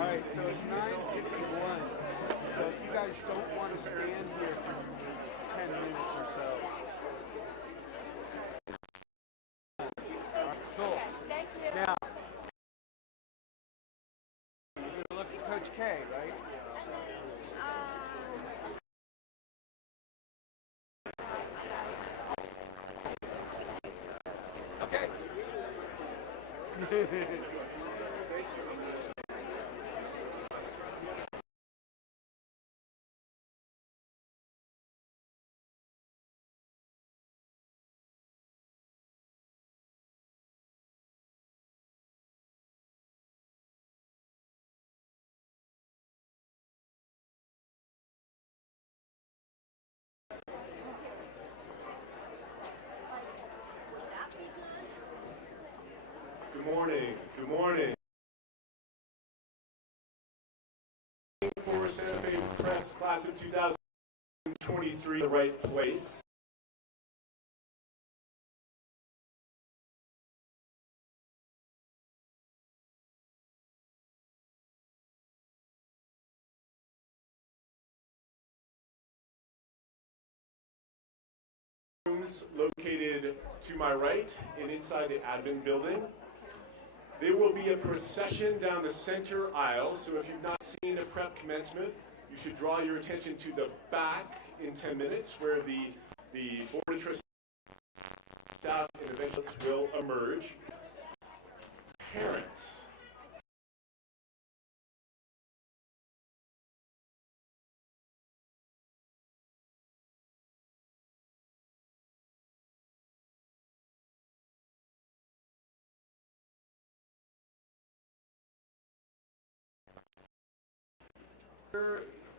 All right, so it's 9:51. So if you guys don't want to stand here for 10 minutes or so. All right, cool. Now, you're going to look at Coach K, right? Okay. Good morning. Good morning. For Santa Fe Press Class of 2023, the right place. Rooms located to my right and inside the admin building. There will be a procession down the center aisle, so if you've not seen a prep commencement, you should draw your attention to the back in 10 minutes where the board of trustees, staff, and evangelists will emerge. Parents.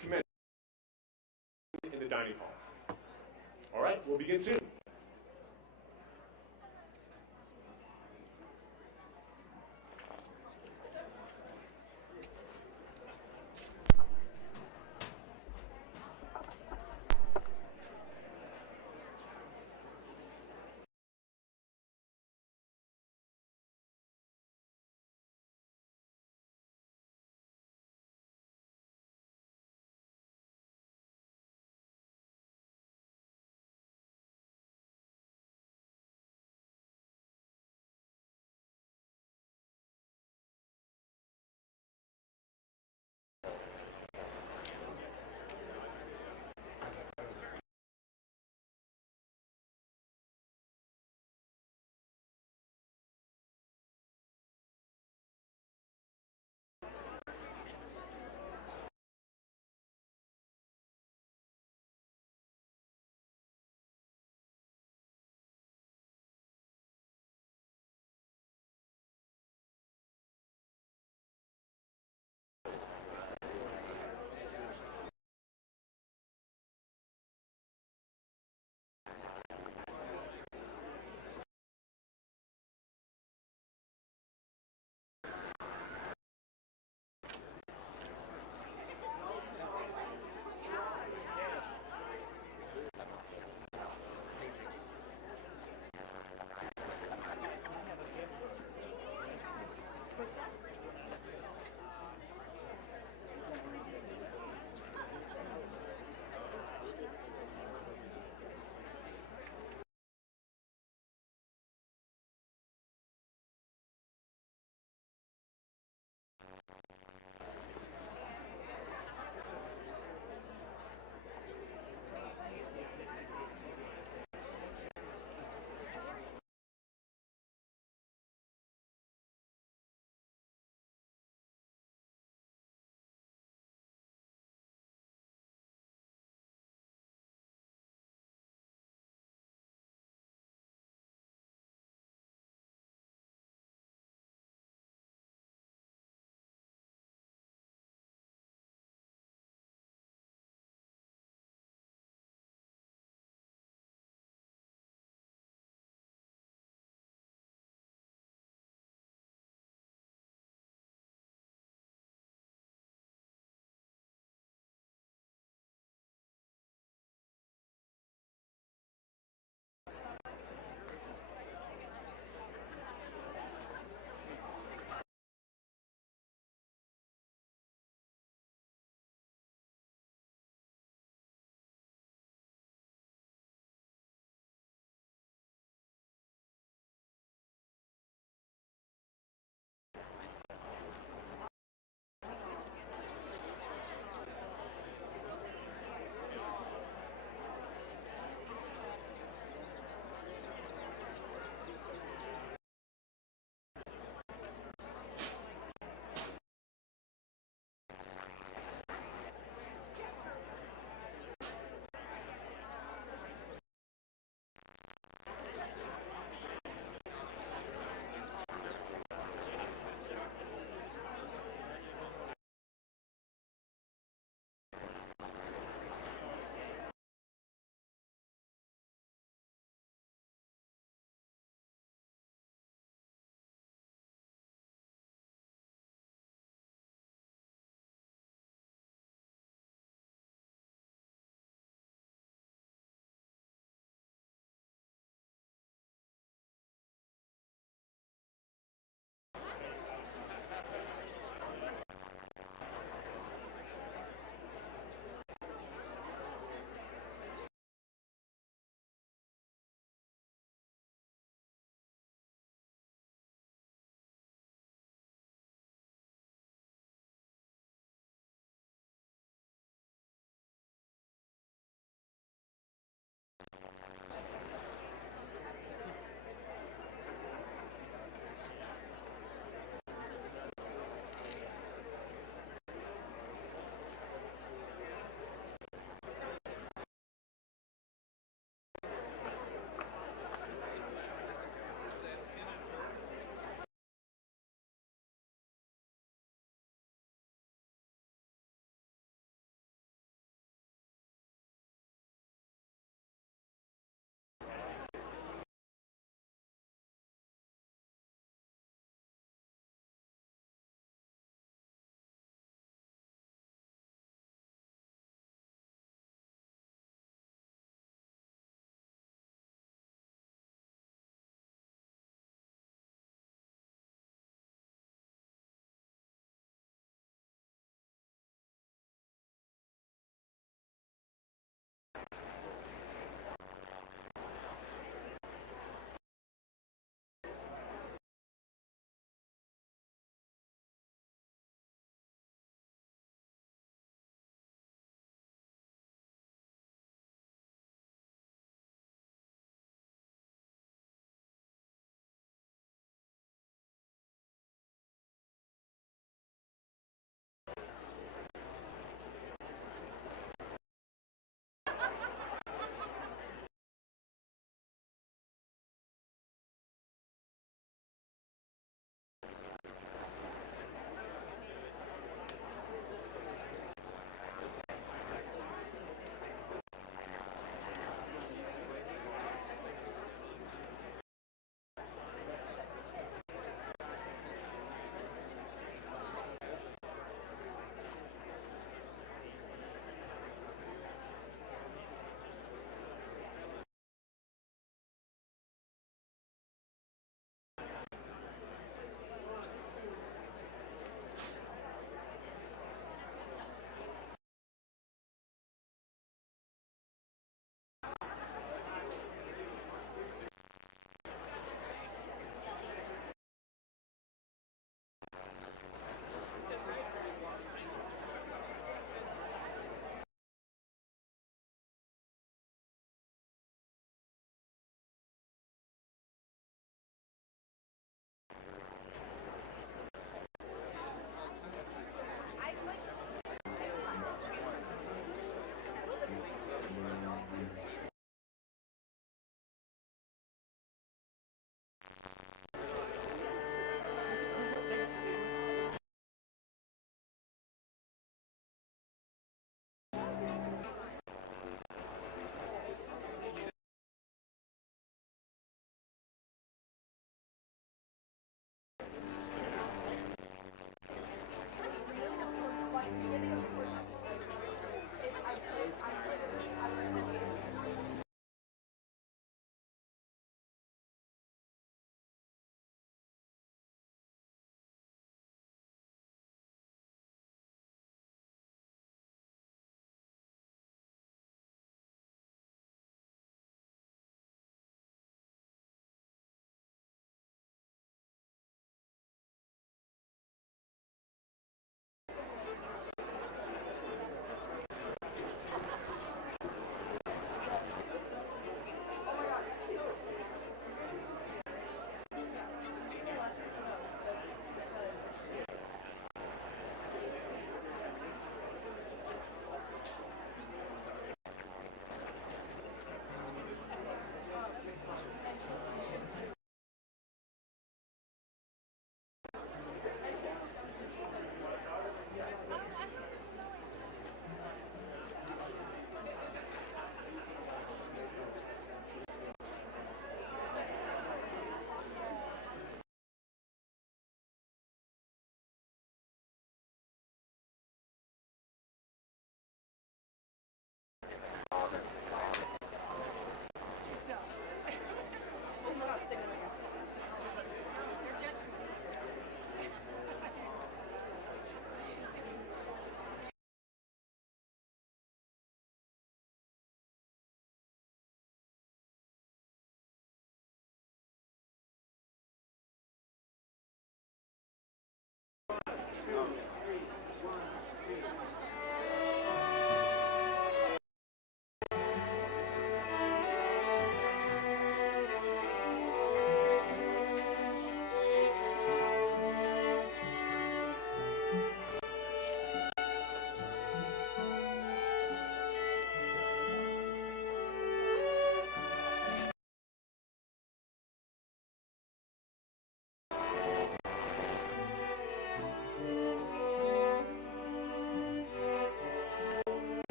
Commence in the dining hall. All right, we'll begin soon.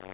You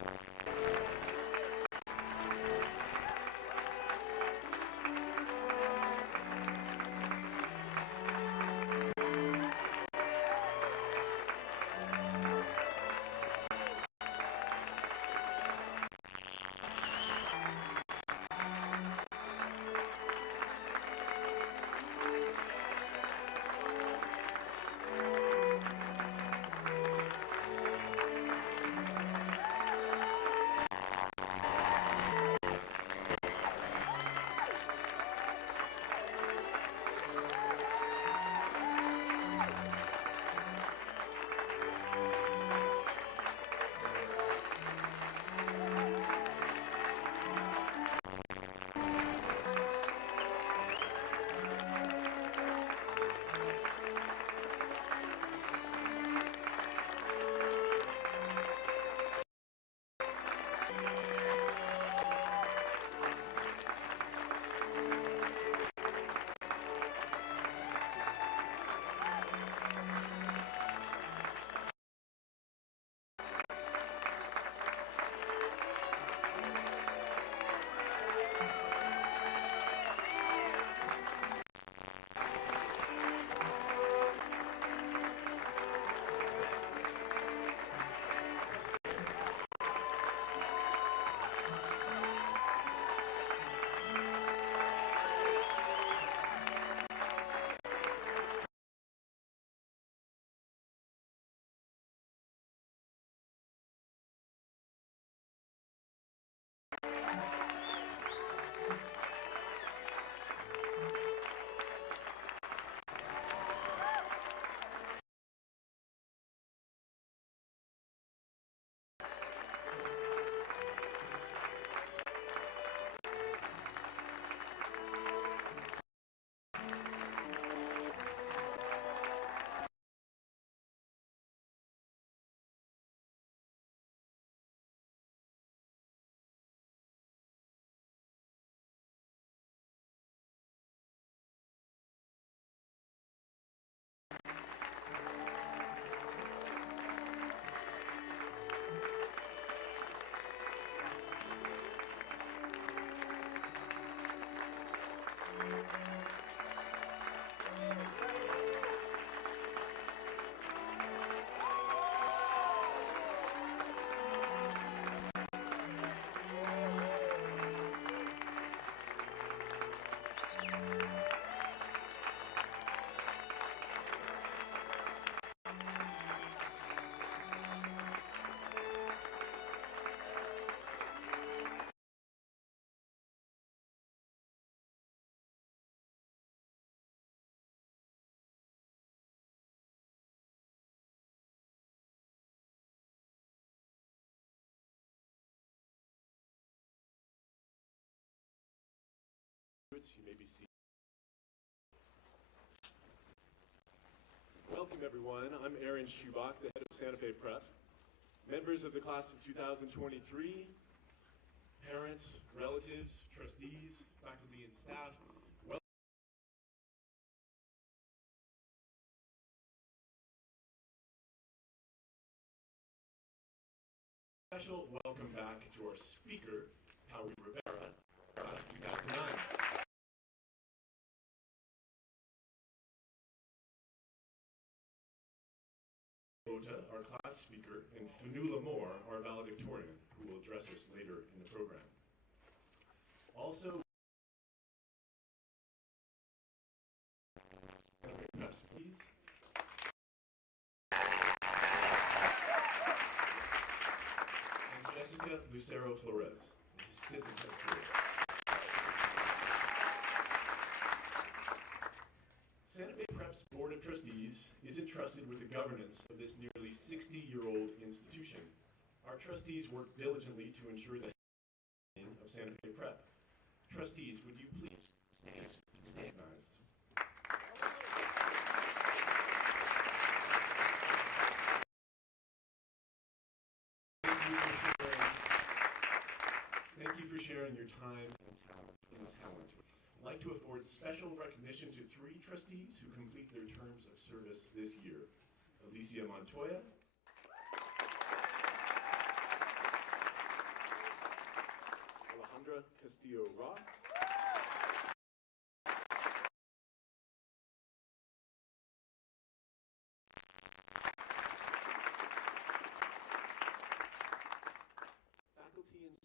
may be seated. Welcome, everyone. I'm Aaron Schubach, the head of Santa Fe Prep. Members of the class of 2023, parents, relatives, trustees, faculty, and staff, special welcome back to our speaker, Howie Rivera, class of 2009. Our class speaker, and Fanula Moore, our valedictorian, who will address us later in the program. Also, please. And Jessica Lucero Flores, assistant secretary. Santa Fe Prep's Board of Trustees is entrusted with the governance of this nearly 60-year-old institution. Our trustees work diligently to ensure the health of Santa Fe Prep. Trustees, would you please stand recognized? Thank you for sharing your time and talent. I'd like to afford special recognition to 3 trustees who complete their terms of service this year. Alicia Montoya, Alejandra Castillo-Roth. Faculty and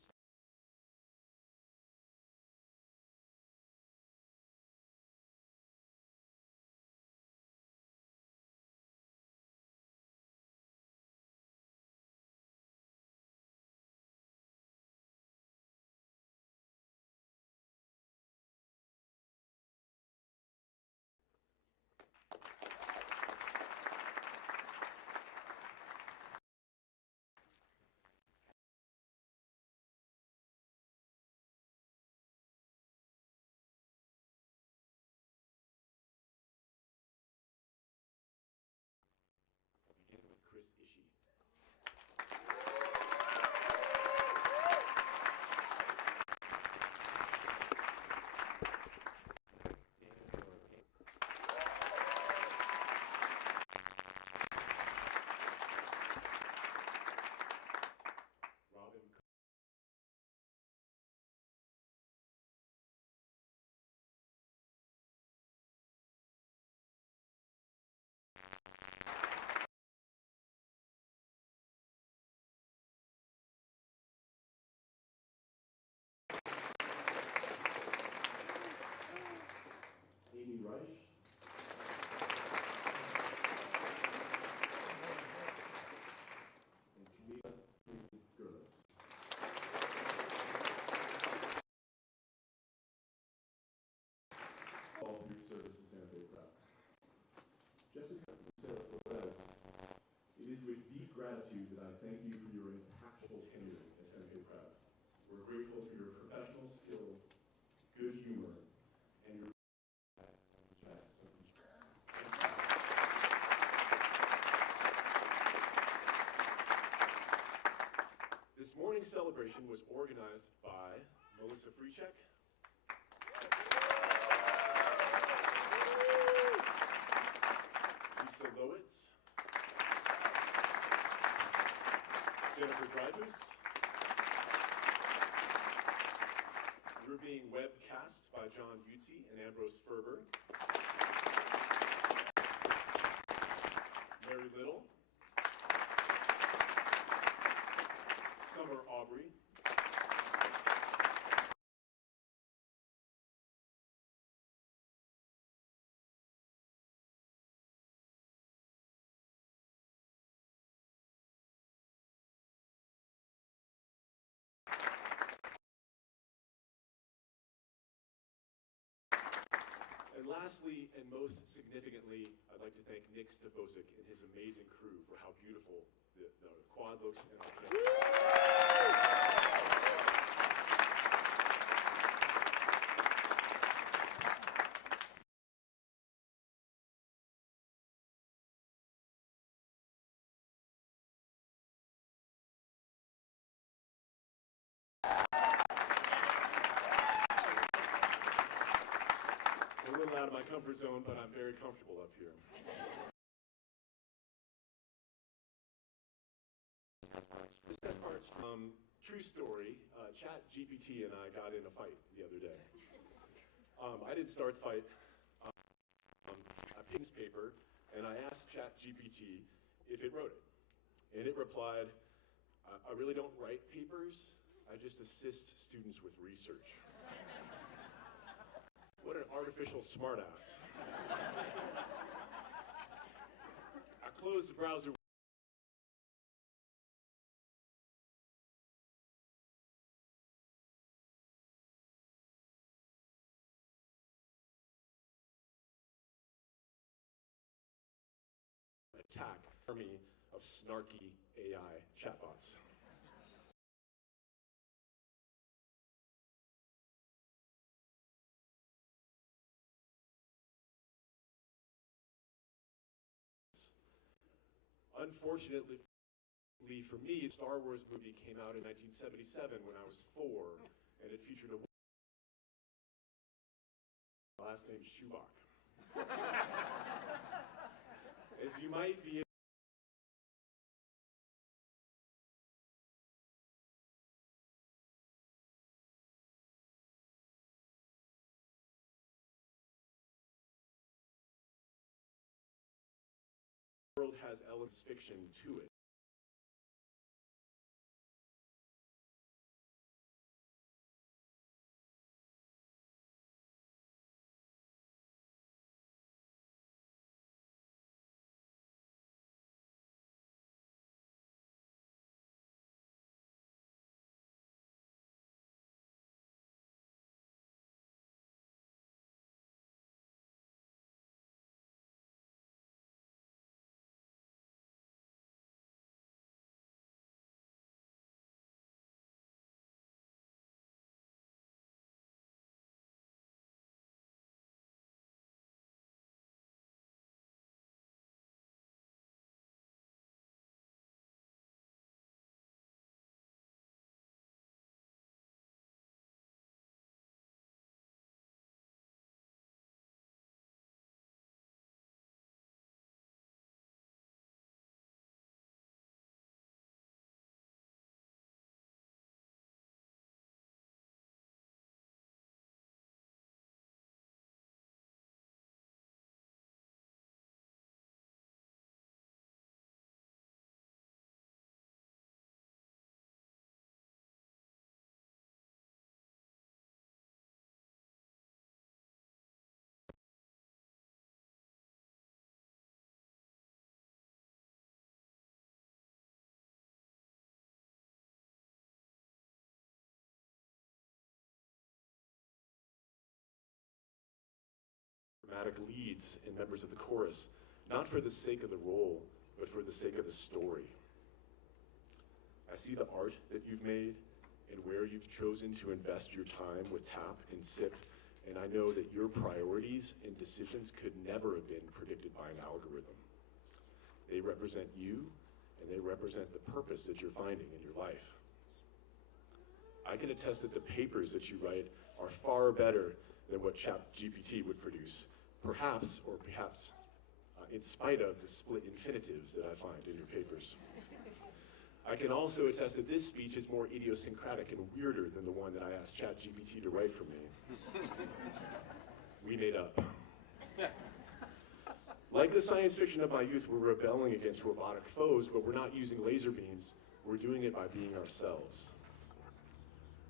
begin with Chris Ishii. Robin Amy Reich. And Camila Gurlis. All through service to Santa Fe Prep. Jessica Flores, it is with deep gratitude that I thank you for your impactful tenure at Santa Fe Prep. We're grateful for your professional skill, good humor, and your This morning's celebration was organized by Melissa Freechek, Lisa Lowitz, Jennifer Dreyfus. We're being webcast by John Utzi and Ambrose Ferber. Mary Little, Summer Aubrey, and lastly, and most significantly, I'd like to thank Nick Stefosik and his amazing crew for how beautiful the quad looks and our campus. A little out of my comfort zone, but I'm very comfortable up here. This part's from true story. Chat GPT and I got in a fight the other day. I didn't start the fight. I picked this paper and I asked Chat GPT if it wrote it, and it replied, "I really don't write papers. I just assist students with research." What an artificial smartass. I closed the browser. Attack army of snarky AI chatbots. Unfortunately for me, the Star Wars movie came out in 1977 when I was 4, and it featured a last name Schubach. As you might be has elements of fiction to it. Dramatic leads and members of the chorus, not for the sake of the role, but for the sake of the story. I see the art that you've made and where you've chosen to invest your time with tap and sip, and I know that your priorities and decisions could never have been predicted by an algorithm. They represent you, and they represent the purpose that you're finding in your life. I can attest that the papers that you write are far better than what ChatGPT would produce, perhaps in spite of the split infinitives that I find in your papers. I can also attest that this speech is more idiosyncratic and weirder than the one that I asked ChatGPT to write for me. We made up. Like the science fiction of my youth, we're rebelling against robotic foes, but we're not using laser beams. We're doing it by being ourselves.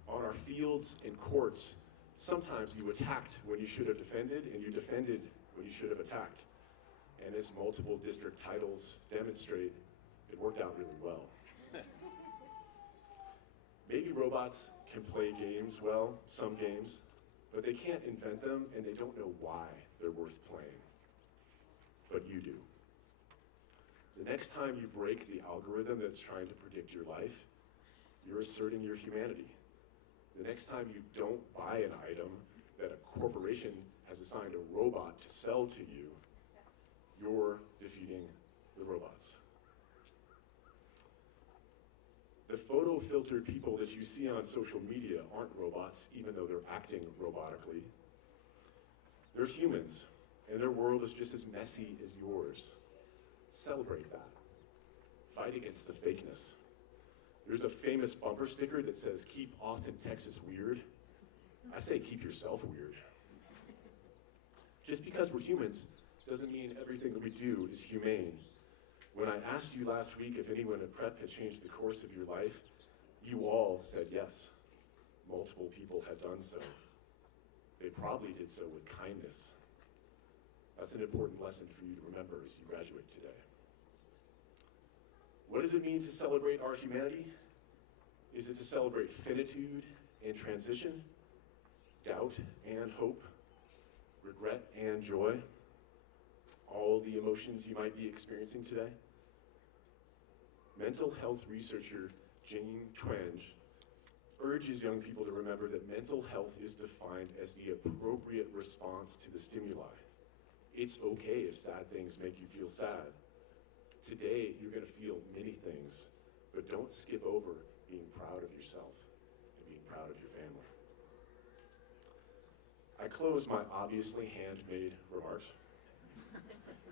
On our fields and courts, sometimes you attacked when you should have defended, and you defended when you should have attacked. And as multiple district titles demonstrate, it worked out really well. Maybe robots can play games well, some games, but they can't invent them, and they don't know why they're worth playing. But you do. The next time you break the algorithm that's trying to predict your life, you're asserting your humanity. The next time you don't buy an item that a corporation has assigned a robot to sell to you, you're defeating the robots. The photo-filtered people that you see on social media aren't robots, even though they're acting robotically. They're humans, and their world is just as messy as yours. Celebrate that. Fight against the fakeness. There's a famous bumper sticker that says, "Keep Austin, Texas weird." I say keep yourself weird. Just because we're humans doesn't mean everything that we do is humane. When I asked you last week if anyone at Prep had changed the course of your life, you all said yes. Multiple people had done so. They probably did so with kindness. That's an important lesson for you to remember as you graduate today. What does it mean to celebrate our humanity? Is it to celebrate finitude and transition, doubt and hope, regret and joy, all the emotions you might be experiencing today? Mental health researcher Jane Twenge urges young people to remember that mental health is defined as the appropriate response to the stimuli. It's okay if sad things make you feel sad. Today, you're going to feel many things, but don't skip over being proud of yourself and being proud of your family. I close my obviously handmade remarks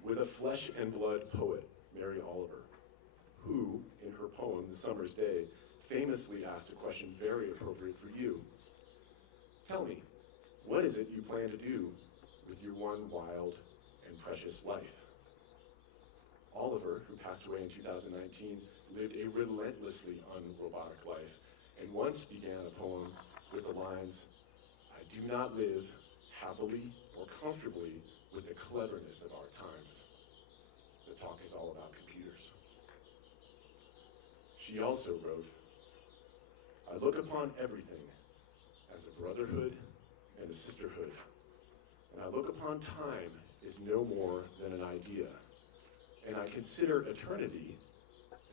with a flesh and blood poet, Mary Oliver, who, in her poem, The Summer's Day, famously asked a question very appropriate for you. Tell me, what is it you plan to do with your one wild and precious life? Oliver, who passed away in 2019, lived a relentlessly unrobotic life, and once began a poem with the lines, "I do not live happily or comfortably with the cleverness of our times. The talk is all about computers." She also wrote, "I look upon everything as a brotherhood and a sisterhood, and I look upon time as no more than an idea, and I consider eternity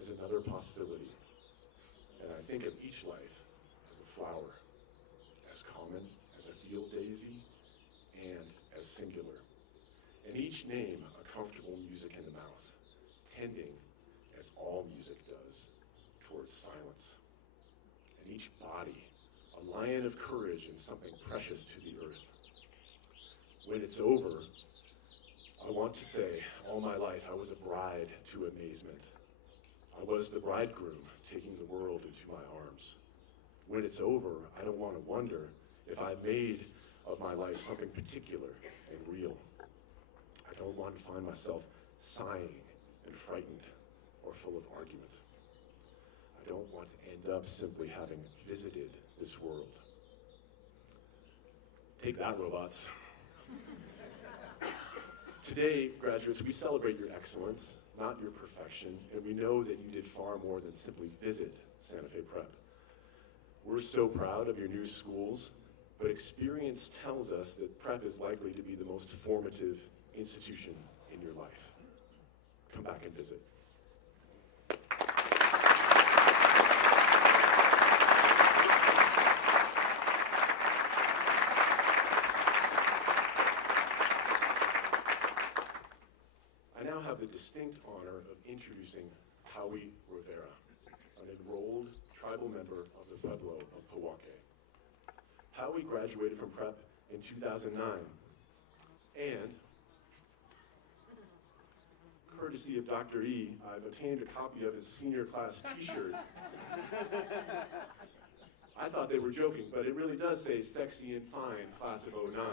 as another possibility, and I think of each life as a flower, as common as a field daisy, and as singular, and each name a comfortable music in the mouth, tending, as all music does, towards silence, and each body a lion of courage and something precious to the earth. When it's over, I want to say, all my life I was a bride to amazement. I was the bridegroom taking the world into my arms. When it's over, I don't want to wonder if I made of my life something particular and real. I don't want to find myself sighing and frightened or full of argument. I don't want to end up simply having visited this world. Take that, robots. Today, graduates, we celebrate your excellence, not your perfection, and we know that you did far more than simply visit Santa Fe Prep. We're so proud of your new schools, but experience tells us that Prep is likely to be the most formative institution in your life. Come back and visit. The distinct honor of introducing Howie Rivera, an enrolled tribal member of the Pueblo of Powake. Howie graduated from Prep in 2009, and courtesy of Dr. E, I've obtained a copy of his senior class t-shirt. I thought they were joking, but it really does say "Sexy and Fine, Class of '09.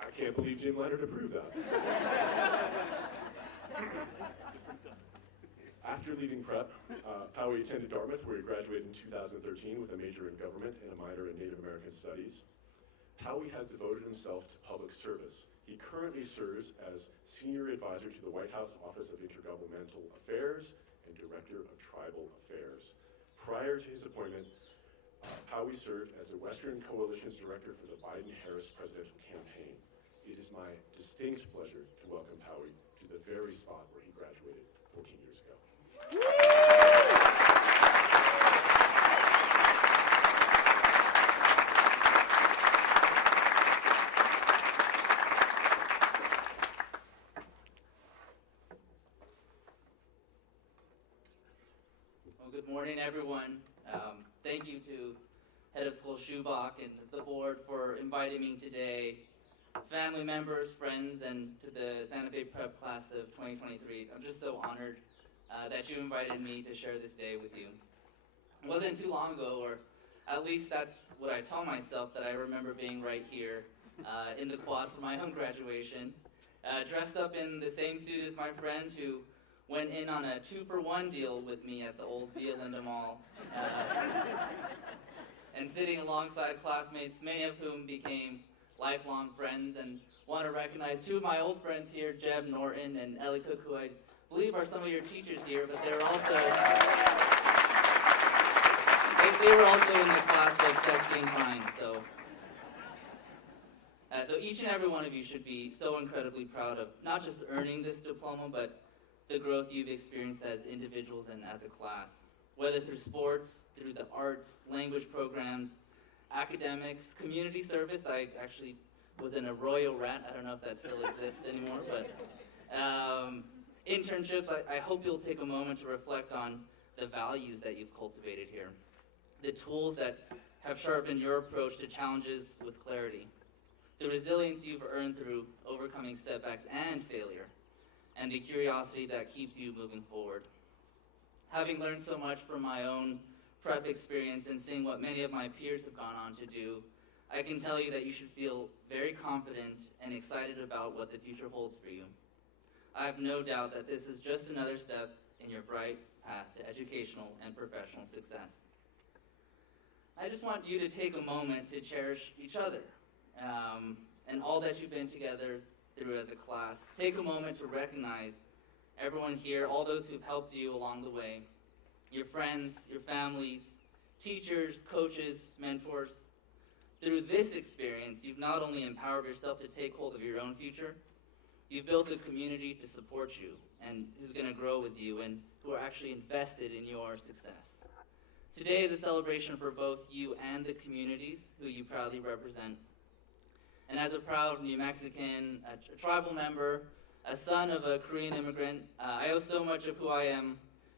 I can't believe Jim Leonard approved that. After leaving Prep, Howie attended Dartmouth, where he graduated in 2013 with a major in government and a minor in Native American Studies. Howie has devoted himself to public service. He currently serves as Senior Advisor to the White House Office of Intergovernmental Affairs and Director of Tribal Affairs. Prior to his appointment, Howie served as the Western Coalition's Director for the Biden-Harris presidential campaign. It is my distinct pleasure to welcome Howie to the very spot where he graduated 14 years ago. Well, good morning, everyone. Thank you to Head of School Schubach and the board for inviting me today, family members, friends, and to the Santa Fe Prep class of 2023. I'm just so honored that you invited me to share this day with you. It wasn't too long ago, or at least that's what I tell myself, that I remember being right here in the quad for my own graduation, dressed up in the same suit as my friend who went in on a 2-for-1 deal with me at the old Via Linda Mall, and sitting alongside classmates, many of whom became lifelong friends, and want to recognize two of my old friends here, Jeb Norton and Ellie Cook, who I believe are some of your teachers here, but they're also, they were also in the class of Sexy and Fine, so each and every one of you should be so incredibly proud of not just earning this diploma, but the growth you've experienced as individuals and as a class, whether through sports, through the arts, language programs, academics, community service. I actually was in a Royal Rat. I don't know if that still exists anymore, but internships. I hope you'll take a moment to reflect on the values that you've cultivated here, the tools that have sharpened your approach to challenges with clarity, the resilience you've earned through overcoming setbacks and failure, and the curiosity that keeps you moving forward. Having learned so much from my own prep experience and seeing what many of my peers have gone on to do, I can tell you that you should feel very confident and excited about what the future holds for you. I have no doubt that this is just another step in your bright path to educational and professional success. I just want you to take a moment to cherish each other and all that you've been together through as a class. Take a moment to recognize everyone here, all those who've helped you along the way, your friends, your families, teachers, coaches, mentors. Through this experience, you've not only empowered yourself to take hold of your own future, you've built a community to support you and who's going to grow with you and who are actually invested in your success. Today is a celebration for both you and the communities who you proudly represent. And as a proud New Mexican, a tribal member, a son of a Korean immigrant, I owe so much of who I am,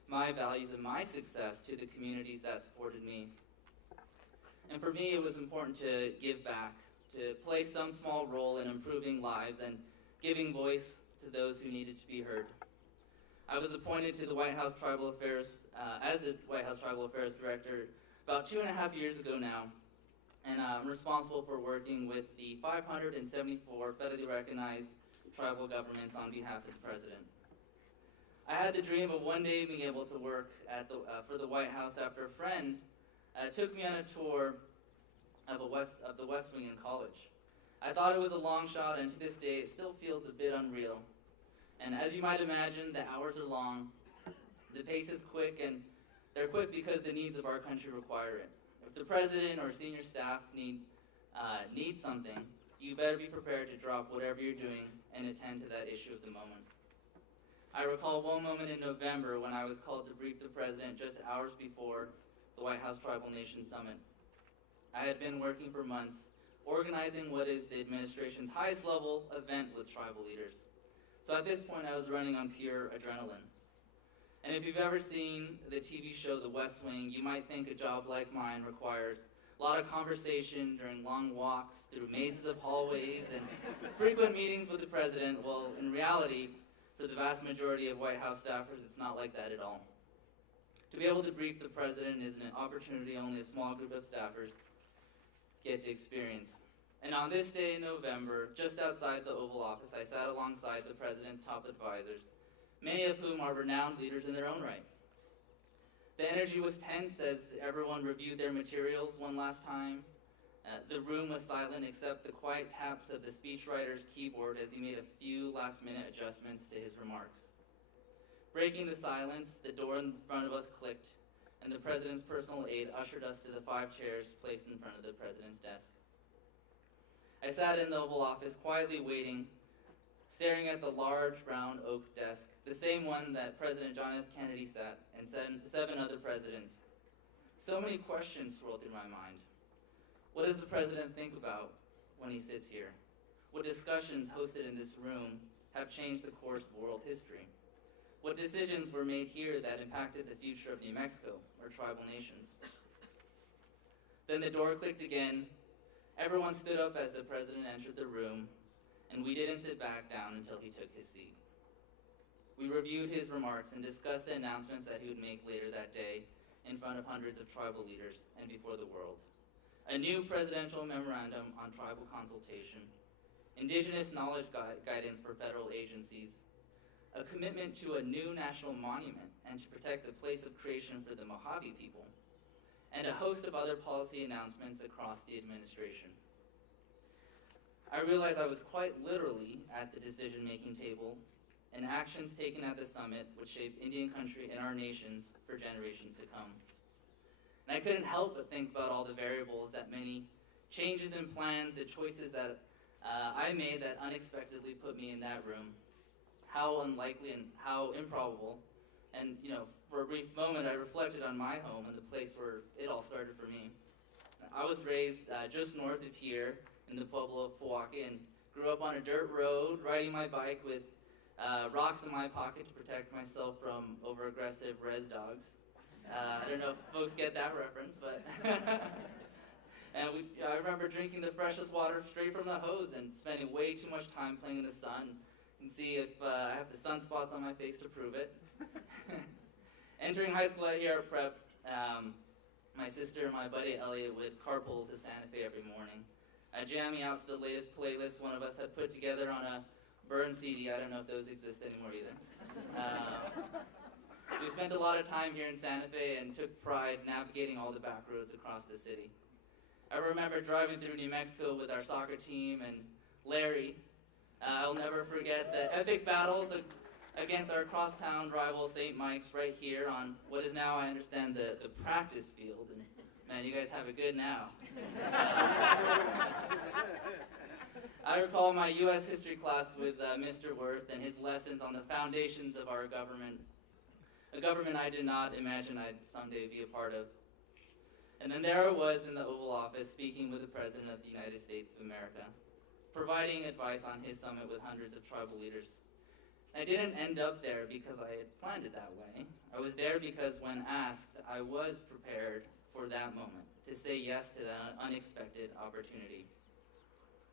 my values, and my success to the communities that supported me. And for me, it was important to give back, to play some small role in improving lives and giving voice to those who needed to be heard. I was appointed to the White House Tribal Affairs, as the White House Tribal Affairs Director about 2.5 years ago now, and I'm responsible for working with the 574 federally recognized tribal governments on behalf of the President. I had the dream of one day being able to work at for the White House after a friend took me on a tour of the West Wing in college. I thought it was a long shot, and to this day it still feels a bit unreal. And as you might imagine, the hours are long, the pace is quick, and they're quick because the needs of our country require it. If the president or senior staff need something, you better be prepared to drop whatever you're doing and attend to that issue of the moment. I recall one moment in November when I was called to brief the president just hours before the White House Tribal Nation Summit. I had been working for months, organizing what is the administration's highest level event with tribal leaders. So at this point, I was running on pure adrenaline. And if you've ever seen the TV show The West Wing, you might think a job like mine requires a lot of conversation during long walks through mazes of hallways and frequent meetings with the president. Well, in reality, for the vast majority of White House staffers, it's not like that at all. To be able to brief the president is an opportunity only a small group of staffers get to experience. And on this day in November, just outside the Oval Office, I sat alongside the president's top advisors, many of whom are renowned leaders in their own right. The energy was tense as everyone reviewed their materials one last time. The room was silent except the quiet taps of the speechwriter's keyboard as he made a few last-minute adjustments to his remarks. Breaking the silence, the door in front of us clicked, and the president's personal aide ushered us to the 5 chairs placed in front of the president's desk. I sat in the Oval Office quietly waiting, staring at the large brown oak desk, the same one that President John F. Kennedy sat, and 7 other presidents. So many questions swirled through my mind. What does the president think about when he sits here? What discussions hosted in this room have changed the course of world history? What decisions were made here that impacted the future of New Mexico or tribal nations? Then the door clicked again. Everyone stood up as the president entered the room, and we didn't sit back down until he took his seat. We reviewed his remarks and discussed the announcements that he would make later that day in front of hundreds of tribal leaders and before the world. A new presidential memorandum on tribal consultation, indigenous knowledge guidance for federal agencies, a commitment to a new national monument and to protect the place of creation for the Mojave people, and a host of other policy announcements across the administration. I realized I was quite literally at the decision-making table, and actions taken at the summit would shape Indian country and our nations for generations to come. And I couldn't help but think about all the variables that many changes in plans, the choices that I made that unexpectedly put me in that room. How unlikely and how improbable. And, for a brief moment, I reflected on my home and the place where it all started for me. I was raised just north of here in the Pueblo of Pewaukee and grew up on a dirt road, riding my bike with rocks in my pocket to protect myself from over-aggressive res dogs. I don't know if folks get that reference, but... And I remember drinking the freshest water straight from the hose and spending way too much time playing in the sun and see if I have the sunspots on my face to prove it. Entering high school here at Prep, my sister and my buddy Elliot would carpool to Santa Fe every morning. jamming out to the latest playlist one of us had put together on a burn CD. I don't know if those exist anymore either. We spent a lot of time here in Santa Fe and took pride navigating all the back roads across the city. I remember driving through New Mexico with our soccer team and Larry. I'll never forget the epic battles against our crosstown rival St. Mike's right here on what is now, I understand, the practice field. And man, you guys have it good now. I recall my U.S. history class with Mr. Worth and his lessons on the foundations of our government, a government I did not imagine I'd someday be a part of. And then there I was in the Oval Office speaking with the President of the United States of America, providing advice on his summit with hundreds of tribal leaders. I didn't end up there because I had planned it that way. I was there because when asked, I was prepared for that moment to say yes to that unexpected opportunity.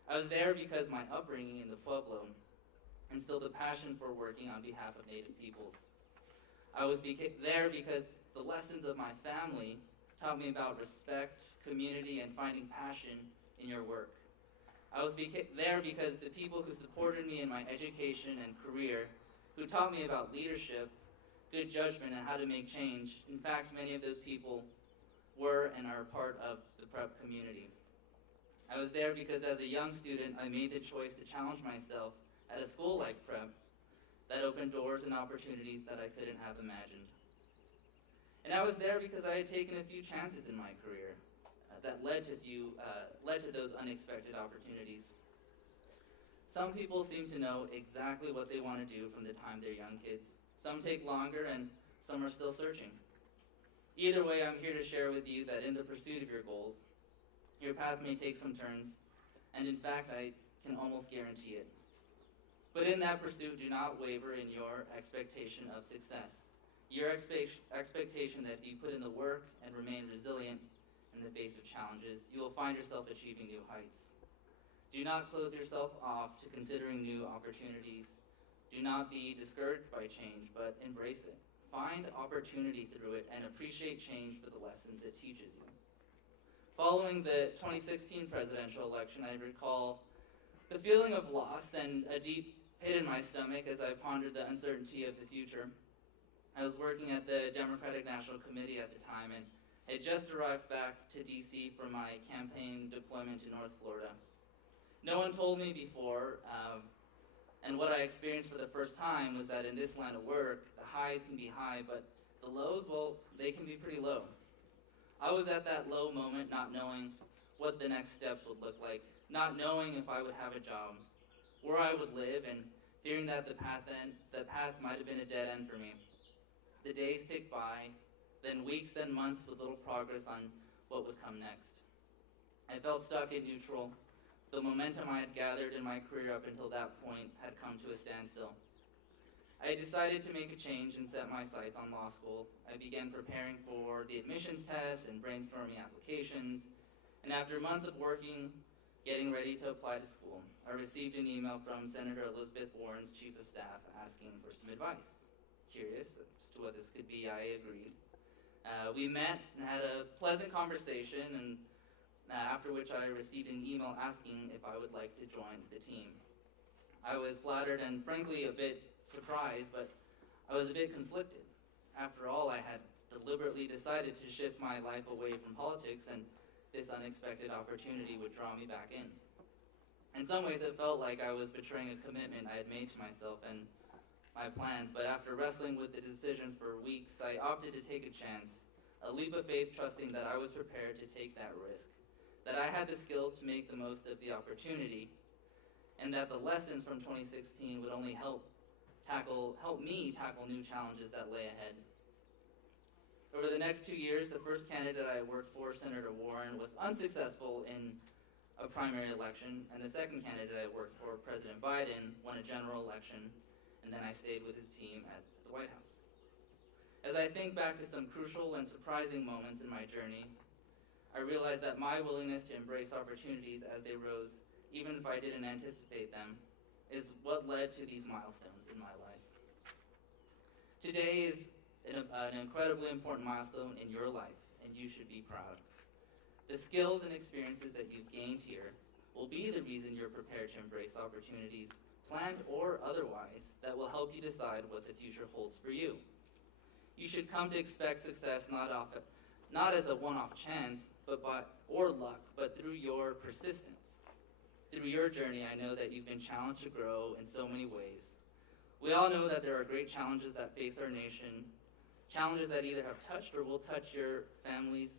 I was there because my upbringing in the Pueblo instilled a passion for working on behalf of Native peoples. I was there because the lessons of my family taught me about respect, community, and finding passion in your work. I was there because the people who supported me in my education and career, who taught me about leadership, good judgment, and how to make change. In fact, many of those people were and are part of the prep community. I was there because as a young student, I made the choice to challenge myself at a school like prep that opened doors and opportunities that I couldn't have imagined. And I was there because I had taken a few chances in my career that led to those unexpected opportunities. Some people seem to know exactly what they want to do from the time they're young kids. Some take longer and some are still searching. Either way, I'm here to share with you that in the pursuit of your goals, your path may take some turns, and in fact, I can almost guarantee it. But in that pursuit, do not waver in your expectation of success. Your expectation that if you put in the work and remain resilient in the face of challenges, you will find yourself achieving new heights. Do not close yourself off to considering new opportunities. Do not be discouraged by change, but embrace it. Find opportunity through it and appreciate change for the lessons it teaches you. Following the 2016 presidential election, I recall the feeling of loss and a deep pit in my stomach as I pondered the uncertainty of the future. I was working at the Democratic National Committee at the time and had just arrived back to D.C. from my campaign deployment to North Florida. No one told me before, and what I experienced for the first time was that in this line of work, the highs can be high, but the lows, well, they can be pretty low. I was at that low moment not knowing what the next steps would look like, not knowing if I would have a job, where I would live, and fearing that the path might have been a dead end for me. The days ticked by, then weeks, then months with little progress on what would come next. I felt stuck in neutral. The momentum I had gathered in my career up until that point had come to a standstill. I decided to make a change and set my sights on law school. I began preparing for the admissions test and brainstorming applications, and after months of working, getting ready to apply to school, I received an email from Senator Elizabeth Warren's Chief of Staff asking for some advice. Curious as to what this could be, I agreed. We met and had a pleasant conversation, and after which I received an email asking if I would like to join the team. I was flattered and frankly a bit surprised, but I was a bit conflicted. After all, I had deliberately decided to shift my life away from politics, and this unexpected opportunity would draw me back in. In some ways, it felt like I was betraying a commitment I had made to myself and my plans, but after wrestling with the decision for weeks, I opted to take a chance, a leap of faith, trusting that I was prepared to take that risk, that I had the skills to make the most of the opportunity, and that the lessons from 2016 would only help me tackle new challenges that lay ahead. Over the next 2 years, the first candidate I worked for, Senator Warren, was unsuccessful in a primary election, and the second candidate I worked for, President Biden, won a general election, and then I stayed with his team at the White House. As I think back to some crucial and surprising moments in my journey, I realized that my willingness to embrace opportunities as they rose, even if I didn't anticipate them, is what led to these milestones in my life. Today is an incredibly important milestone in your life, and you should be proud. The skills and experiences that you've gained here will be the reason you're prepared to embrace opportunities, planned or otherwise, that will help you decide what the future holds for you. You should come to expect success not as a one-off chance or luck, but through your persistence. Through your journey, I know that you've been challenged to grow in so many ways. We all know that there are great challenges that face our nation, challenges that either have touched or will touch your families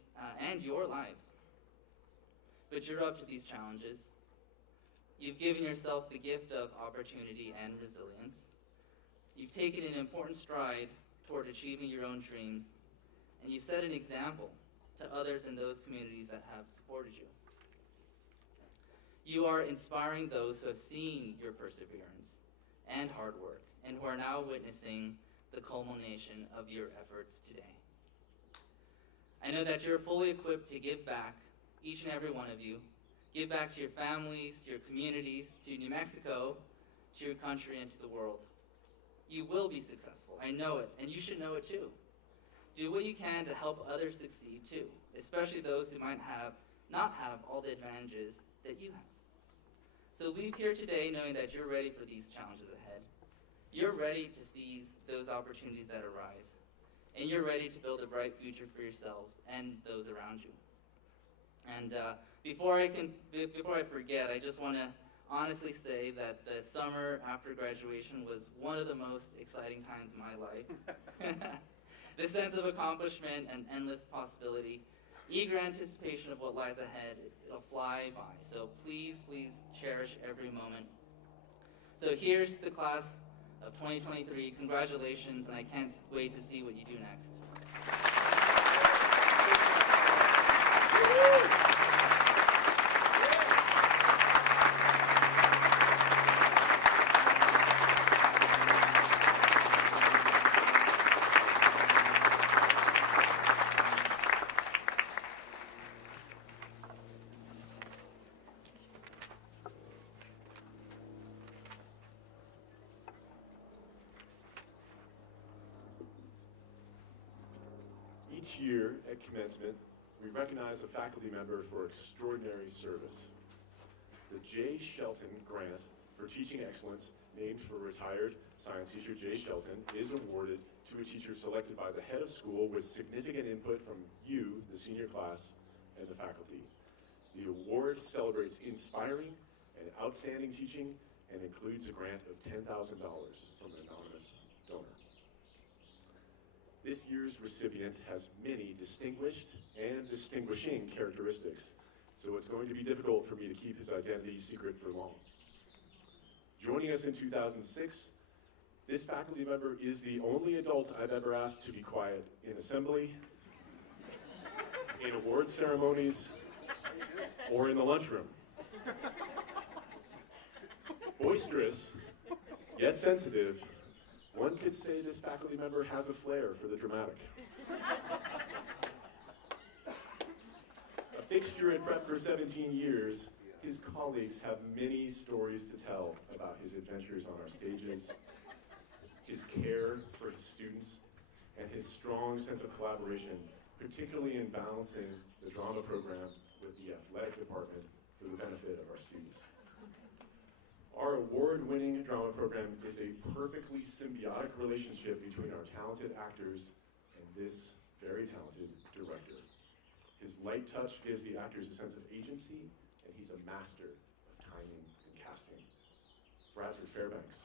and your lives. But you're up to these challenges. You've given yourself the gift of opportunity and resilience. You've taken an important stride toward achieving your own dreams, and you've set an example to others in those communities that have supported you. You are inspiring those who have seen your perseverance and hard work, and who are now witnessing the culmination of your efforts today. I know that you're fully equipped to give back, each and every one of you. Give back to your families, to your communities, to New Mexico, to your country, and to the world. You will be successful. I know it, and you should know it too. Do what you can to help others succeed too, especially those who might not have all the advantages that you have. So leave here today knowing that you're ready for these challenges ahead. You're ready to seize those opportunities that arise, and you're ready to build a bright future for yourselves and those around you. And before I forget, I just want to honestly say that the summer after graduation was one of the most exciting times in my life. The sense of accomplishment and endless possibility, eager anticipation of what lies ahead, it'll fly by. So please, please cherish every moment. So here's the class of 2023. Congratulations, and I can't wait to see what you do next. Each year at Commencement, we recognize a faculty member for extraordinary service. The J. Shelton Grant for Teaching Excellence, named for retired science teacher J. Shelton, is awarded to a teacher selected by the head of school with significant input from you, the senior class, and the faculty. The award celebrates inspiring and outstanding teaching and includes a grant of $10,000 from an anonymous donor. This year's recipient has many distinguished and distinguishing characteristics, so it's going to be difficult for me to keep his identity secret for long. Joining us in 2006, this faculty member is the only adult I've ever asked to be quiet in assembly, in award ceremonies, or in the lunchroom. Boisterous, yet sensitive, one could say this faculty member has a flair for the dramatic. A fixture at Prep for 17 years, his colleagues have many stories to tell about his adventures on our stages, his care for his students, and his strong sense of collaboration, particularly in balancing the drama program with the athletic department for the benefit of our students. Our award-winning drama program is a perfectly symbiotic relationship between our talented actors and this very talented director. His light touch gives the actors a sense of agency, and he's a master of timing and casting. Bradford Fairbanks.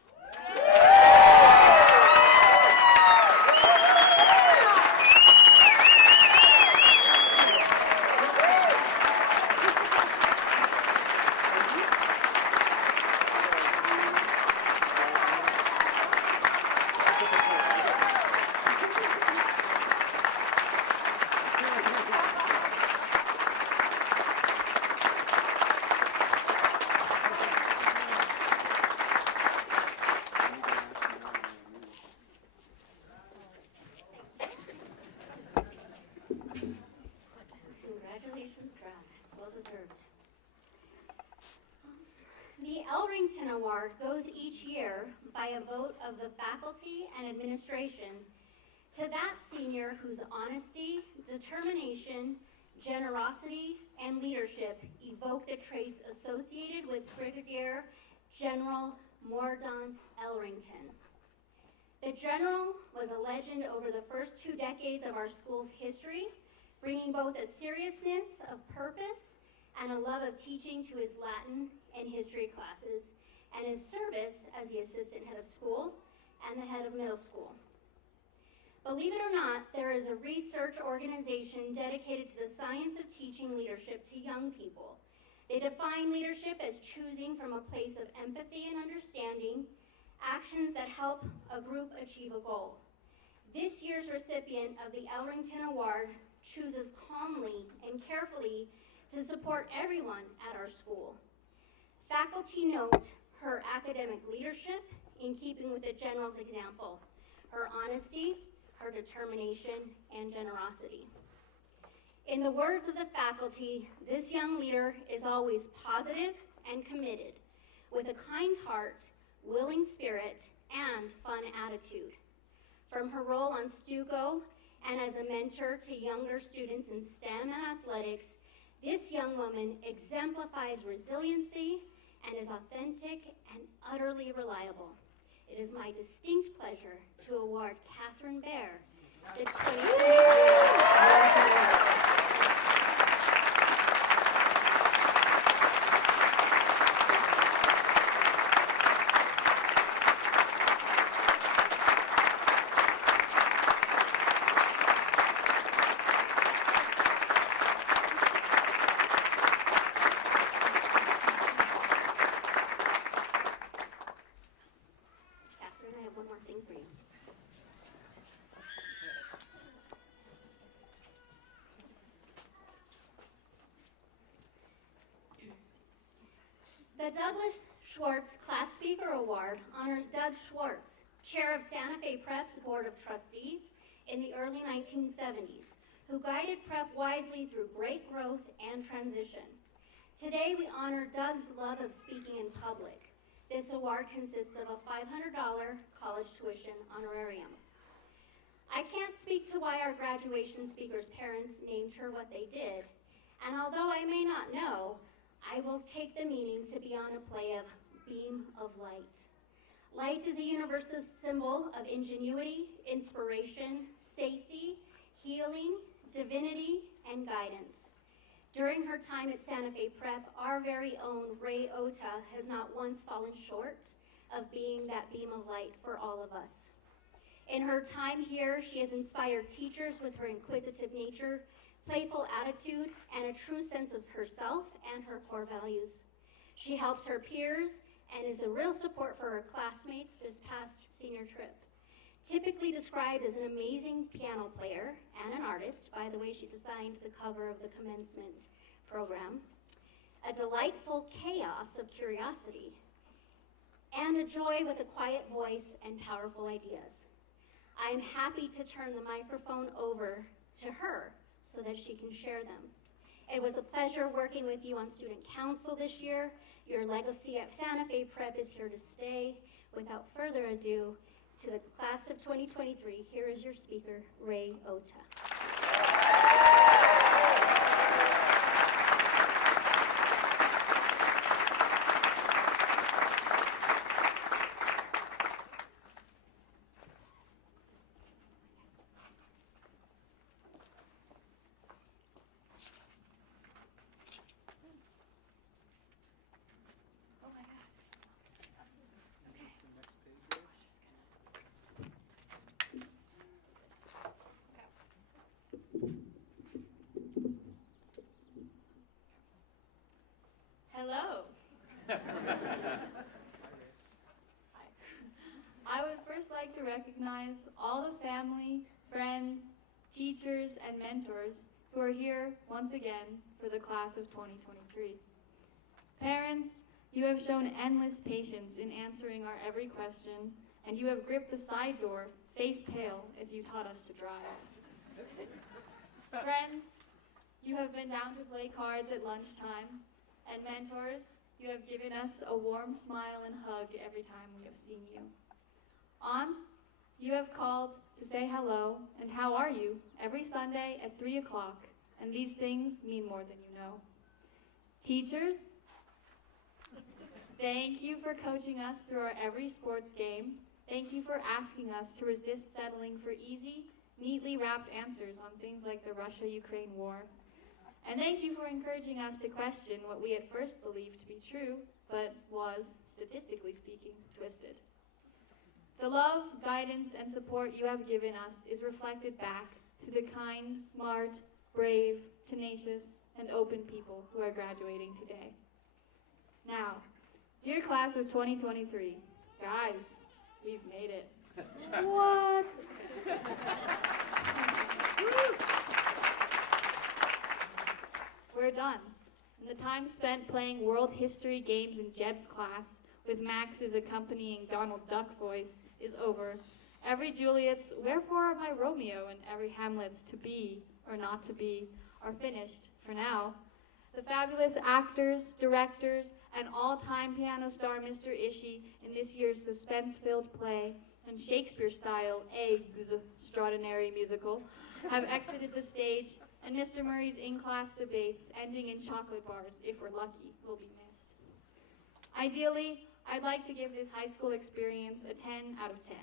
Congratulations, Brad. Well deserved. The Elrington Award goes each year by a vote of the faculty and administration to that senior whose honesty, determination, generosity, and leadership evoke the traits associated with Brigadier General Mordaunt Elrington. The general was a legend over the first 2 decades of our school's history, bringing both a seriousness of purpose and a love of teaching to his Latin and history classes, and his service as the assistant head of school and the head of middle school. Believe it or not, there is a research organization dedicated to the science of teaching leadership to young people. They define leadership as choosing from a place of empathy and understanding, actions that help a group achieve a goal. This year's recipient of the Elrington Award chooses calmly and carefully to support everyone at our school. Faculty note her academic leadership in keeping with the general's example, her honesty, her determination, and generosity. In the words of the faculty, this young leader is always positive and committed, with a kind heart, willing spirit, and fun attitude. From her role on STUCO and as a mentor to younger students in STEM and athletics, this young woman exemplifies resiliency and is authentic and utterly reliable. It is my distinct pleasure to award Catherine Bear the 2023 Catherine, I have one more thing for you. The Douglas Schwartz Class Speaker Award honors Doug Schwartz, chair of Santa Fe Prep's Board of Trustees in the early 1970s, who guided Prep wisely through great growth and transition. Today, we honor Doug's love of speaking in public. This award consists of a $500 college tuition honorarium. I can't speak to why our graduation speaker's parents named her what they did, and although I may not know, I will take the meaning to be on a play of beam of light. Light is a universal symbol of ingenuity, inspiration, safety, healing, divinity, and guidance. During her time at Santa Fe Prep, our very own Ray Ota has not once fallen short of being that beam of light for all of us. In her time here, she has inspired teachers with her inquisitive nature, playful attitude, and a true sense of herself and her core values. She helps her peers and is a real support for her classmates this past senior trip. Typically described as an amazing piano player and an artist, by the way she designed the cover of the Commencement program, a delightful chaos of curiosity, and a joy with a quiet voice and powerful ideas. I am happy to turn the microphone over to her so that she can share them. It was a pleasure working with you on student council this year. Your legacy at Santa Fe Prep is here to stay. Without further ado, to the class of 2023, here is your speaker, Ray Ota. Hello. I would first like to recognize all the family, friends, teachers, and mentors who are here once again for the class of 2023. Parents, you have shown endless patience in answering our every question, and you have gripped the side door, face pale, as you taught us to drive. Friends, you have been down to play cards at lunchtime. And mentors, you have given us a warm smile and hug every time we have seen you. Aunts, you have called to say hello and how are you every Sunday at 3 o'clock and these things mean more than you know. Teachers, thank you for coaching us through our every sports game. Thank you for asking us to resist settling for easy, neatly wrapped answers on things like the Russia-Ukraine war. And thank you for encouraging us to question what we at first believed to be true, but was, statistically speaking, twisted. The love, guidance, and support you have given us is reflected back to the kind, smart, brave, tenacious, and open people who are graduating today. Now, dear class of 2023, guys, we've made it. What? We're done. And the time spent playing world history games in Jeb's class with Max's accompanying Donald Duck voice is over. Every Juliet's "Wherefore are my Romeo" and every Hamlet's "To be or not to be" are finished for now. The fabulous actors, directors, and all-time piano star Mr. Ishii in this year's suspense-filled play and Shakespeare-style extraordinary musical have exited the stage, and Mr. Murray's in-class debates, ending in chocolate bars, if we're lucky, will be missed. Ideally, I'd like to give this high school experience a 10 out of 10.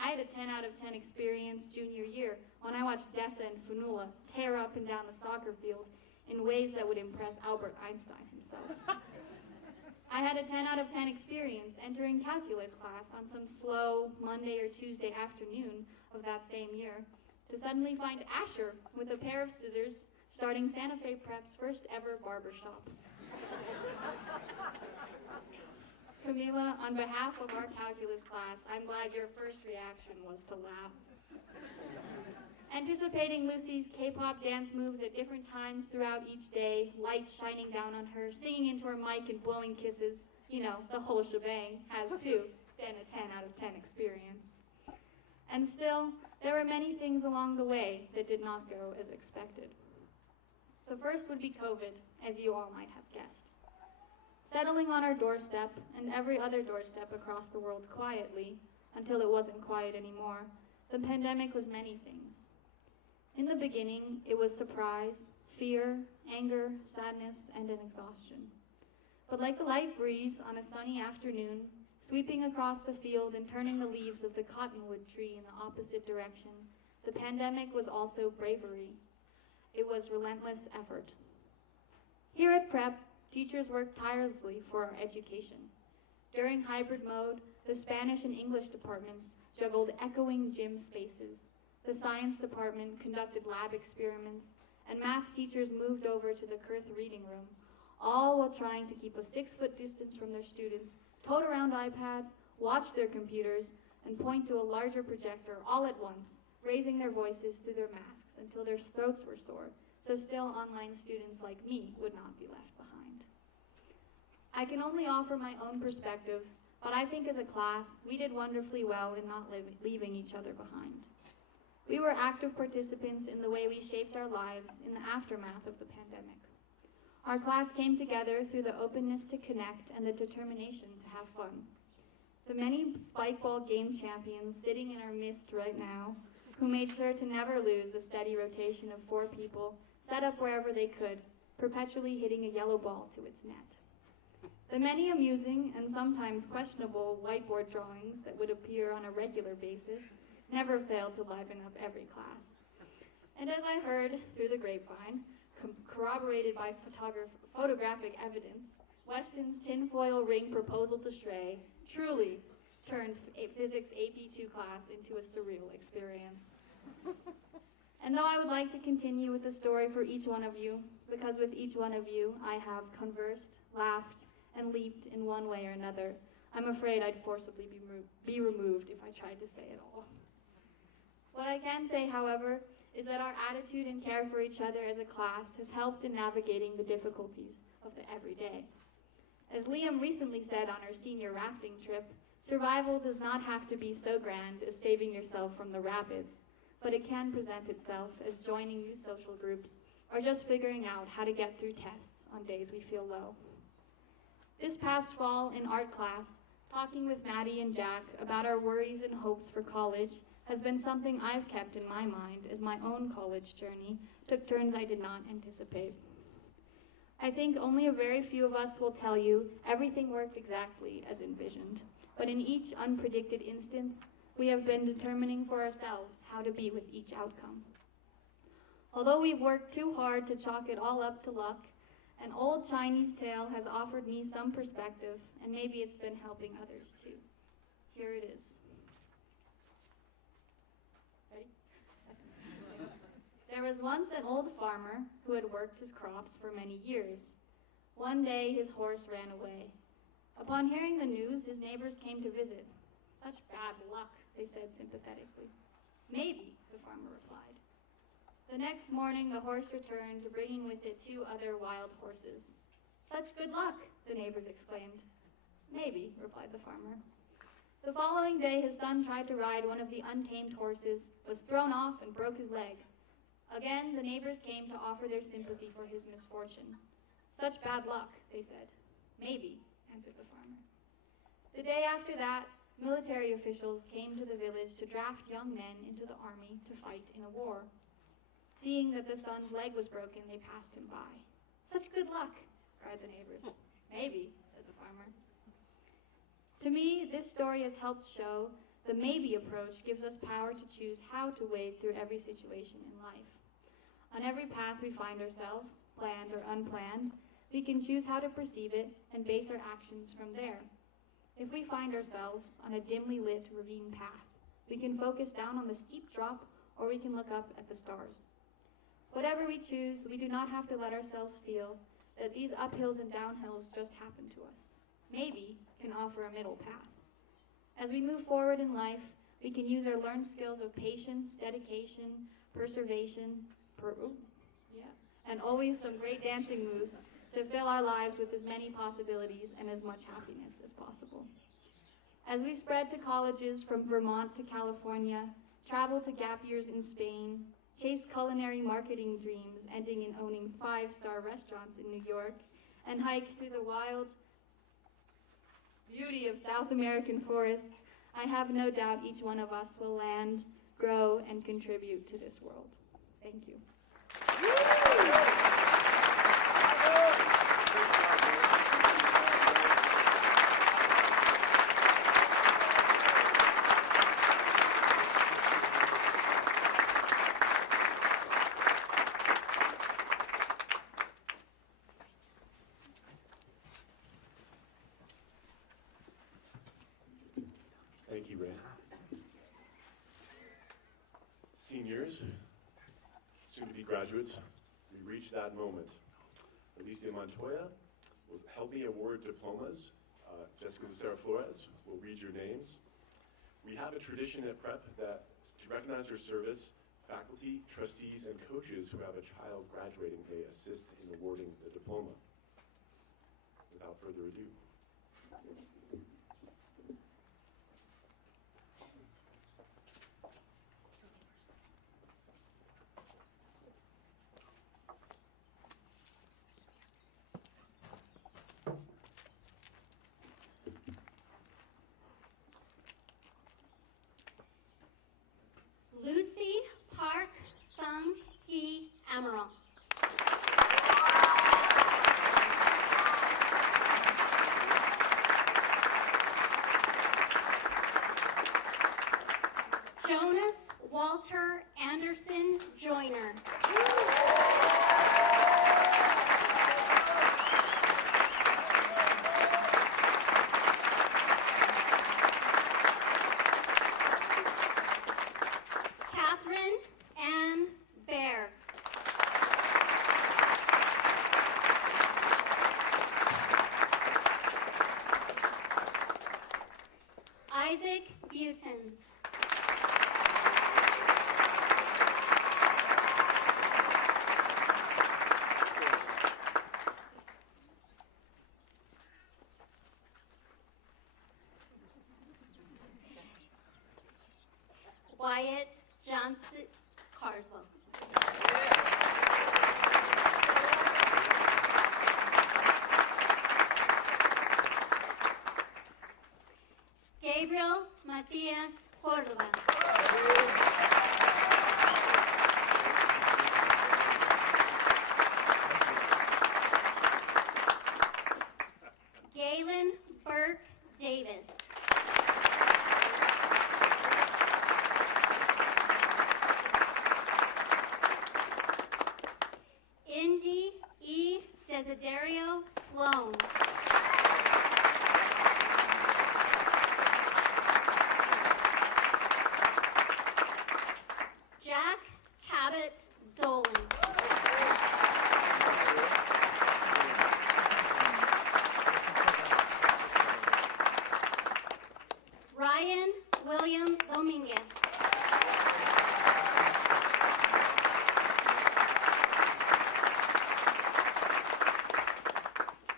I had a 10 out of 10 experience junior year when I watched Dessa and Funula tear up and down the soccer field in ways that would impress Albert Einstein himself. I had a 10 out of 10 experience entering calculus class on some slow Monday or Tuesday afternoon of that same year to suddenly find Asher with a pair of scissors starting Santa Fe Prep's first ever barbershop. Camila, on behalf of our calculus class, I'm glad your first reaction was to laugh. Anticipating Lucy's K-pop dance moves at different times throughout each day, lights shining down on her, singing into her mic and blowing kisses, you know, the whole shebang, has too been a 10 out of 10 experience. And still, there were many things along the way that did not go as expected. The first would be COVID, as you all might have guessed. Settling on our doorstep and every other doorstep across the world quietly, until it wasn't quiet anymore, the pandemic was many things. In the beginning, it was surprise, fear, anger, sadness, and an exhaustion. But like a light breeze on a sunny afternoon, sweeping across the field and turning the leaves of the cottonwood tree in the opposite direction, the pandemic was also bravery. It was relentless effort. Here at Prep, teachers worked tirelessly for our education. During hybrid mode, the Spanish and English departments juggled echoing gym spaces. The science department conducted lab experiments, and math teachers moved over to the Kurth reading room, all while trying to keep a 6-foot distance from their students, tote around iPads, watch their computers, and point to a larger projector all at once, raising their voices through their masks until their throats were sore, so still online students like me would not be left behind. I can only offer my own perspective, but I think as a class, we did wonderfully well in not leaving each other behind. We were active participants in the way we shaped our lives in the aftermath of the pandemic. Our class came together through the openness to connect and the determination to have fun. The many spikeball game champions sitting in our midst right now, who made sure to never lose the steady rotation of 4 people, set up wherever they could, perpetually hitting a yellow ball to its net. The many amusing and sometimes questionable whiteboard drawings that would appear on a regular basis never failed to liven up every class. And as I heard through the grapevine, corroborated by photographic evidence, Weston's tinfoil ring proposal to Shrey truly turned a physics AP2 class into a surreal experience. And though I would like to continue with the story for each one of you, because with each one of you I have conversed, laughed, and leaped in one way or another, I'm afraid I'd forcibly be removed if I tried to say it all. What I can say, however, is that our attitude and care for each other as a class has helped in navigating the difficulties of the everyday. As Liam recently said on our senior rafting trip, survival does not have to be so grand as saving yourself from the rapids, but it can present itself as joining new social groups or just figuring out how to get through tests on days we feel low. This past fall in art class, talking with Maddie and Jack about our worries and hopes for college has been something I've kept in my mind as my own college journey took turns I did not anticipate. I think only a very few of us will tell you everything worked exactly as envisioned, but in each unpredicted instance, we have been determining for ourselves how to be with each outcome. Although we've worked too hard to chalk it all up to luck, an old Chinese tale has offered me some perspective, and maybe it's been helping others too. Here it is. Ready? There was once an old farmer who had worked his crops for many years. One day his horse ran away. Upon hearing the news, his neighbors came to visit. Such bad luck, they said sympathetically. Maybe, the farmer replied. The next morning, the horse returned, bringing with it 2 other wild horses. Such good luck, the neighbors exclaimed. Maybe, replied the farmer. The following day, his son tried to ride one of the untamed horses, was thrown off, and broke his leg. Again, the neighbors came to offer their sympathy for his misfortune. Such bad luck, they said. Maybe, answered the farmer. The day after that, military officials came to the village to draft young men into the army to fight in a war. Seeing that the son's leg was broken, they passed him by. Such good luck, cried the neighbors. Maybe, said the farmer. To me, this story has helped show the maybe approach gives us power to choose how to wade through every situation in life. On every path we find ourselves, planned or unplanned, we can choose how to perceive it and base our actions from there. If we find ourselves on a dimly lit ravine path, we can focus down on the steep drop, or we can look up at the stars. Whatever we choose, we do not have to let ourselves feel that these uphills and downhills just happen to us. Maybe can offer a middle path. As we move forward in life, we can use our learned skills of patience, dedication, perseveration, and always some great dancing moves to fill our lives with as many possibilities and as much happiness as possible. As we spread to colleges from Vermont to California, travel to gap years in Spain, chase culinary marketing dreams ending in owning 5-star restaurants in New York, and hike through the wild beauty of South American forests, I have no doubt each one of us will land, grow, and contribute to this world. Thank you. Thank you, Ray. Seniors, soon-to-be graduates, we reach that moment. Alicia Montoya will help me award diplomas. Jessica Lucero Flores will read your names. We have a tradition at Prep that to recognize your service, faculty, trustees, and coaches who have a child graduating may assist in awarding the diploma. Without further ado. Lucy Park Sung Hee Amaral. Jonas Walter Anderson Joyner. Catherine Ann Bear. Isaac Butens. Wyatt Johnson Carswell. Gabriel Matias Córdoba. Galen Burke Davis. Indy E. Desiderio Sloan. Jack Cabot Dolan. Ryan William Dominguez.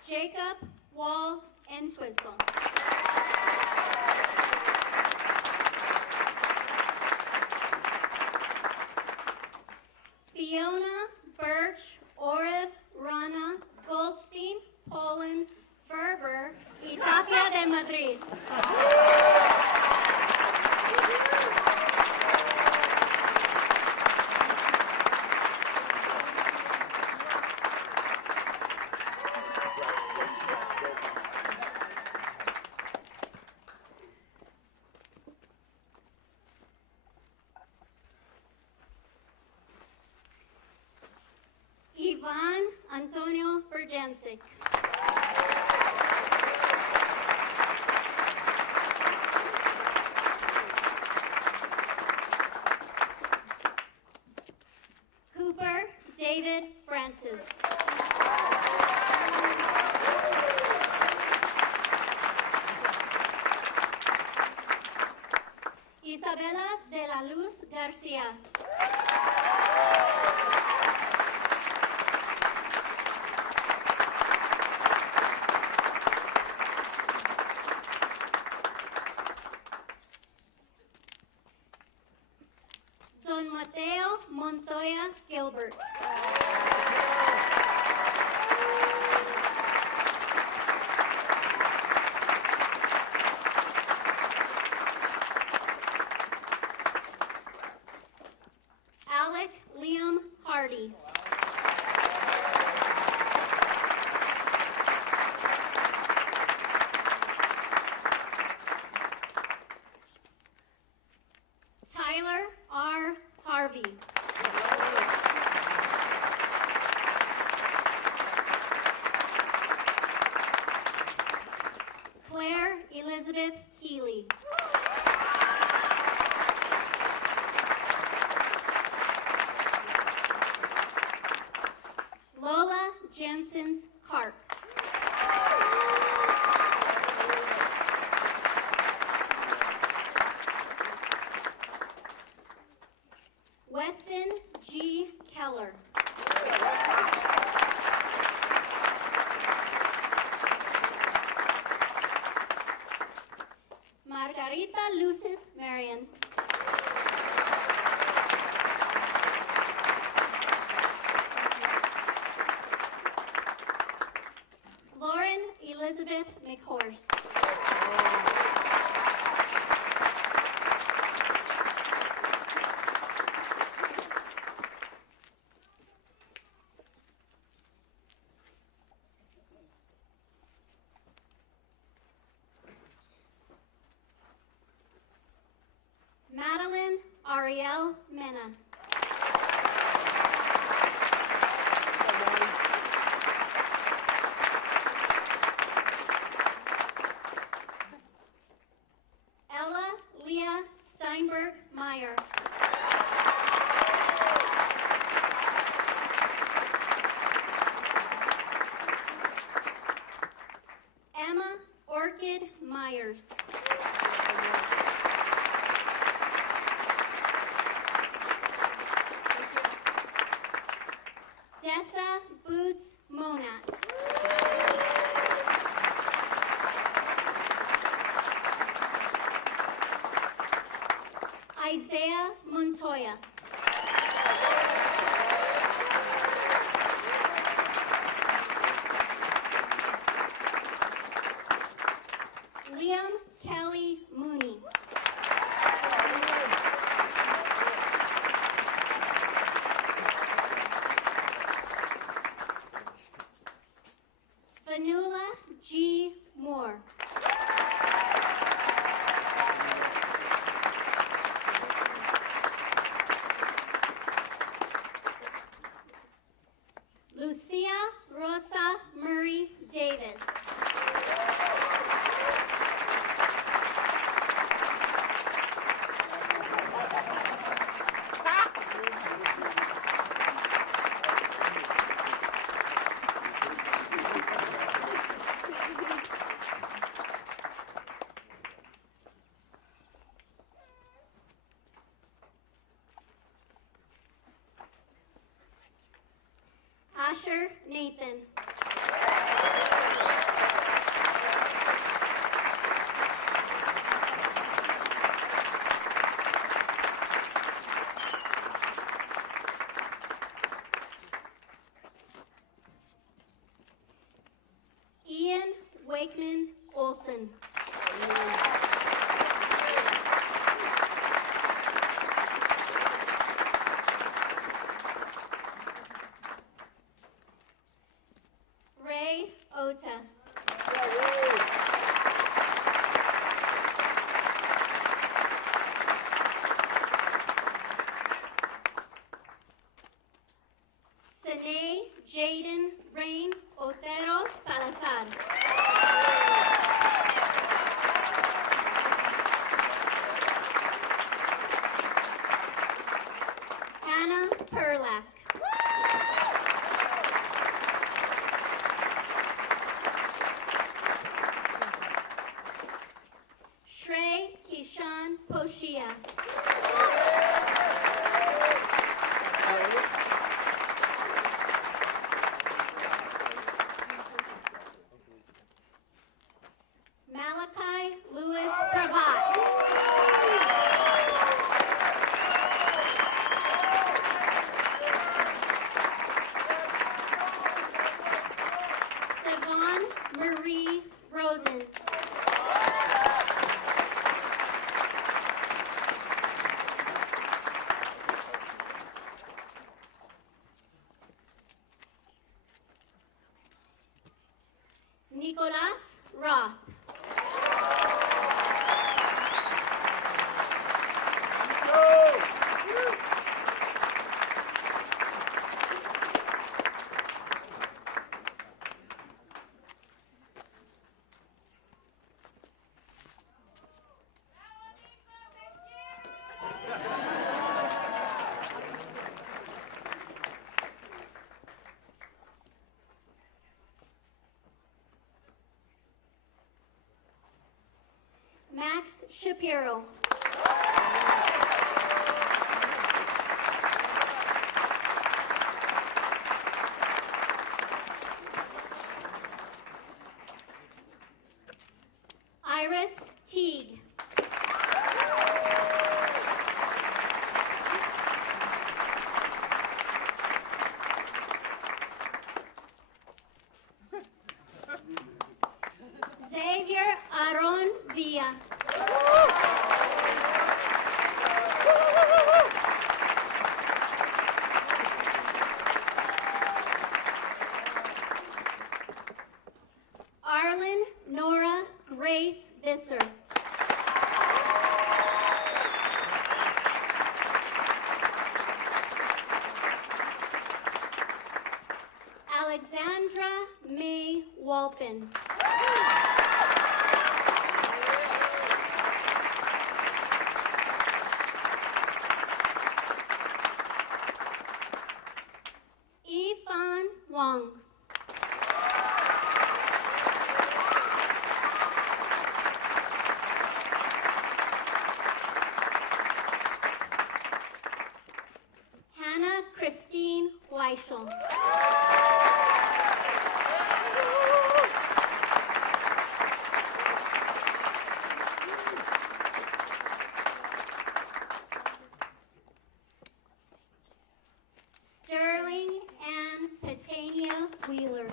Jacob Wall Entwistle. Fiona Birch Oreb Rana Goldstein Poland Ferber Itapia de Madrid. Ivan Antonio Verjancic. Cooper David Francis. Isabela de la Luz García. Don Mateo Montoya Gilbert. Alec Liam Hardy. Tyler R. Harvey. Claire Elizabeth Healy. Lola Jensen Karp. Weston G. Keller. Margarita Lucis Marion. Lauren Elizabeth McHorse. Madeline Ariel Mena. Ella Leah Steinberg Meyer. Emma Orchid Myers. Dessa Boots Monat. Isaiah Montoya. Liam Kelly Mooney. Asher Nathan. Ian Wakeman Olson. Ray Ota. Sine Jaden Rain Otero Salazar. Hannah Perlak. Shrey Kishan Poshia. Malachi Louis Pravat. Savon Marie Rosen. Nicolas Roth. Max Shapiro. Iris Teague. Xavier Aron Villa. Arlen Nora Grace Visser. Alexandra May Walpin. Yifan Wang. Hannah Christine Weichel. Sterling Ann Petania Wheeler.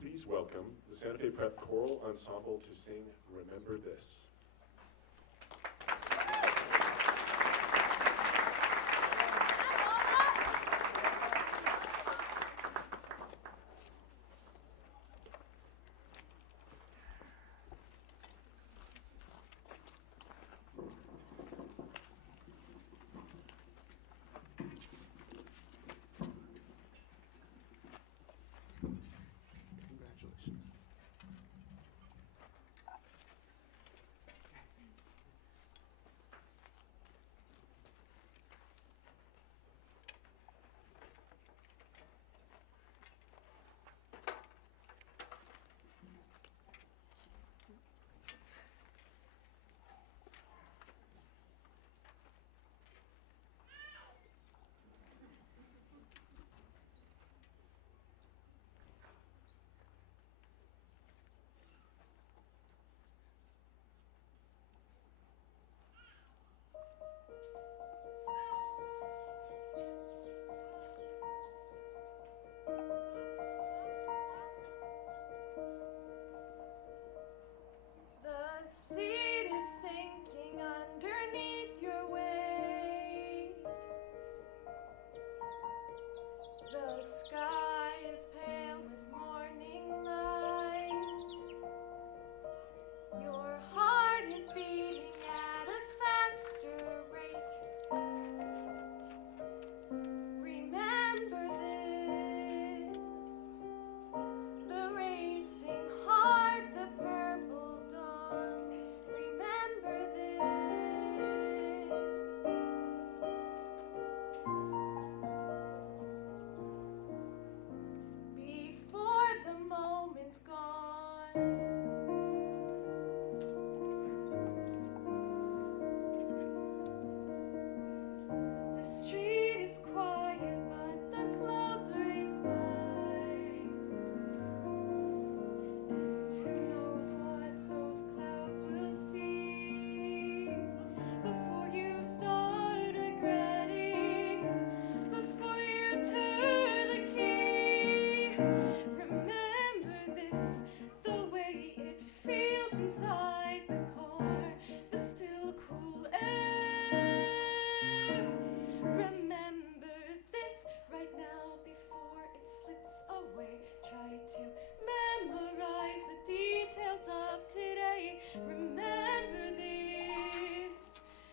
Please welcome the Santa Fe Prep Choral Ensemble to sing Remember This. of today. Remember this.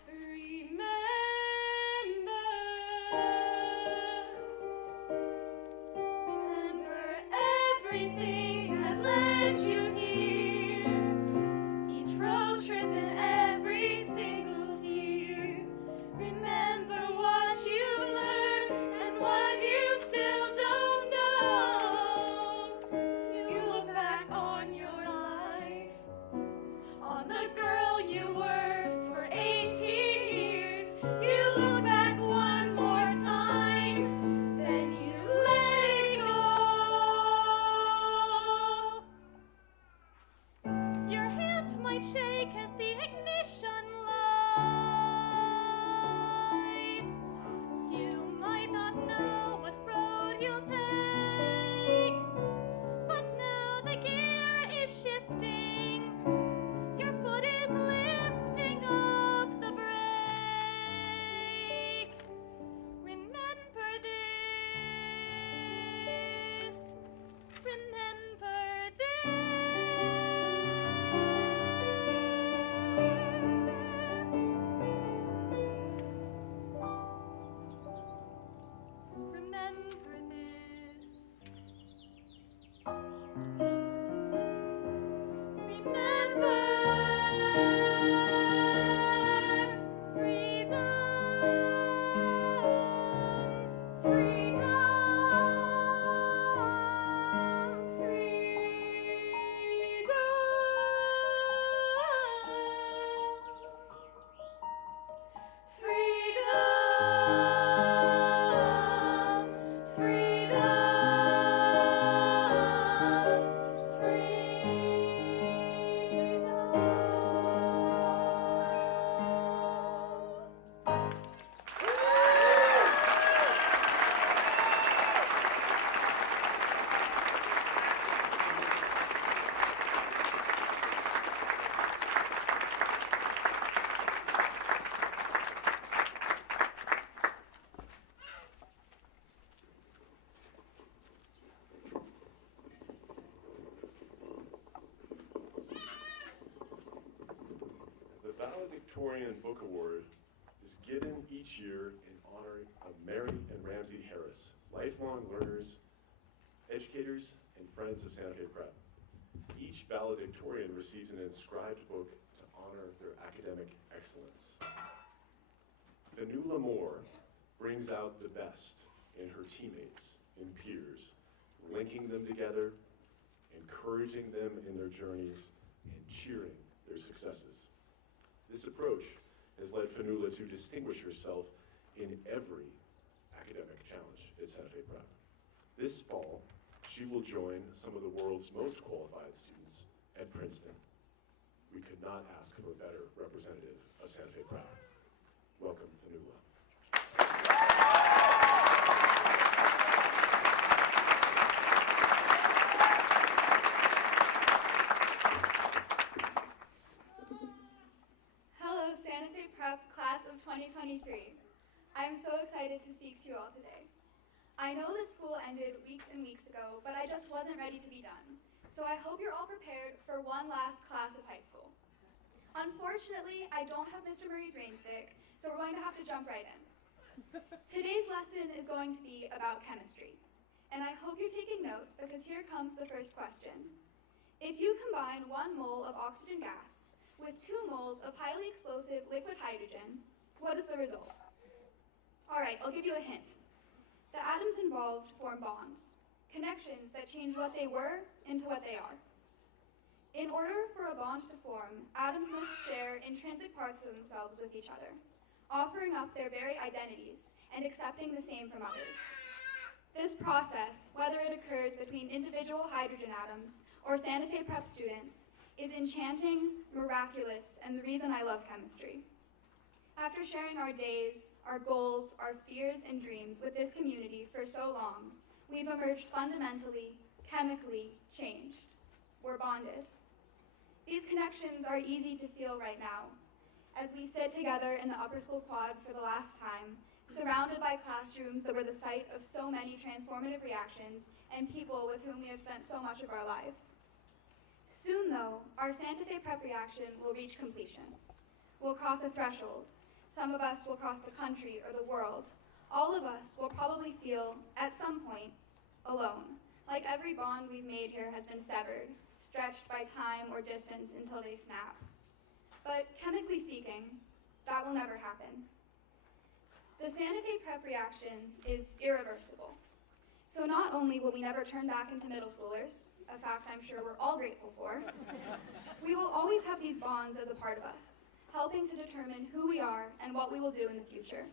Remember everything that led you here. Each road trip and every single tear. Remember what you learned and what you still don't know. You look back on your life, on the girl you were for 18 years. You look back one more time, then you let it go. Your hand might shake as the ignition lights. You might not know what road you'll take, but now the gear is shifting. Your foot is lifting off the brake. Remember this. Remember The Valedictorian Book Award is given each year in honor of Mary and Ramsey Harris, lifelong learners, educators, and friends of Santa Fe Prep. Each valedictorian receives an inscribed book to honor their academic excellence. Fanula Moore brings out the best in her teammates and peers, linking them together, encouraging them in their journeys, and cheering their successes. This approach has led Fanula to distinguish herself in every academic challenge at Santa Fe Prep. This fall, she will join some of the world's most qualified students at Princeton. We could not ask for a better representative of Santa Fe Prep. Welcome, Fanula. Hello, Santa Fe Prep Class of 2023. I'm so excited to speak to you all today. I know that school ended weeks and weeks ago, but I just wasn't ready to be done. So I hope you're all prepared for one last class of high school. Unfortunately, I don't have Mr. Murray's rain stick, so we're going to have to jump right in. Today's lesson is going to be about chemistry. And I hope you're taking notes because here comes the first question. If you combine 1 mole of oxygen gas with 2 moles of highly explosive liquid hydrogen, what is the result? All right, I'll give you a hint. The atoms involved form bonds, connections that change what they were into what they are. In order for a bond to form, atoms must share intrinsic parts of themselves with each other, offering up their very identities and accepting the same from others. This process, whether it occurs between individual hydrogen atoms or Santa Fe Prep students, is enchanting, miraculous, and the reason I love chemistry. After sharing our days, our goals, our fears, and dreams with this community for so long, we've emerged fundamentally, chemically changed. We're bonded. These connections are easy to feel right now, as we sit together in the upper school quad for the last time, surrounded by classrooms that were the site of so many transformative reactions and people with whom we have spent so much of our lives. Soon, though, our our Santa Fe prep reaction will reach completion. We'll cross a threshold. Some of us will cross the country or the world. All of us will probably feel, at some point, alone, like every bond we've made here has been severed, stretched by time or distance until they snap. But chemically speaking, that will never happen. The Santa Fe prep reaction is irreversible. So not only will we never turn back into middle schoolers, a fact I'm sure we're all grateful for, we will always have these bonds as a part of us, helping to determine who we are and what we will do in the future.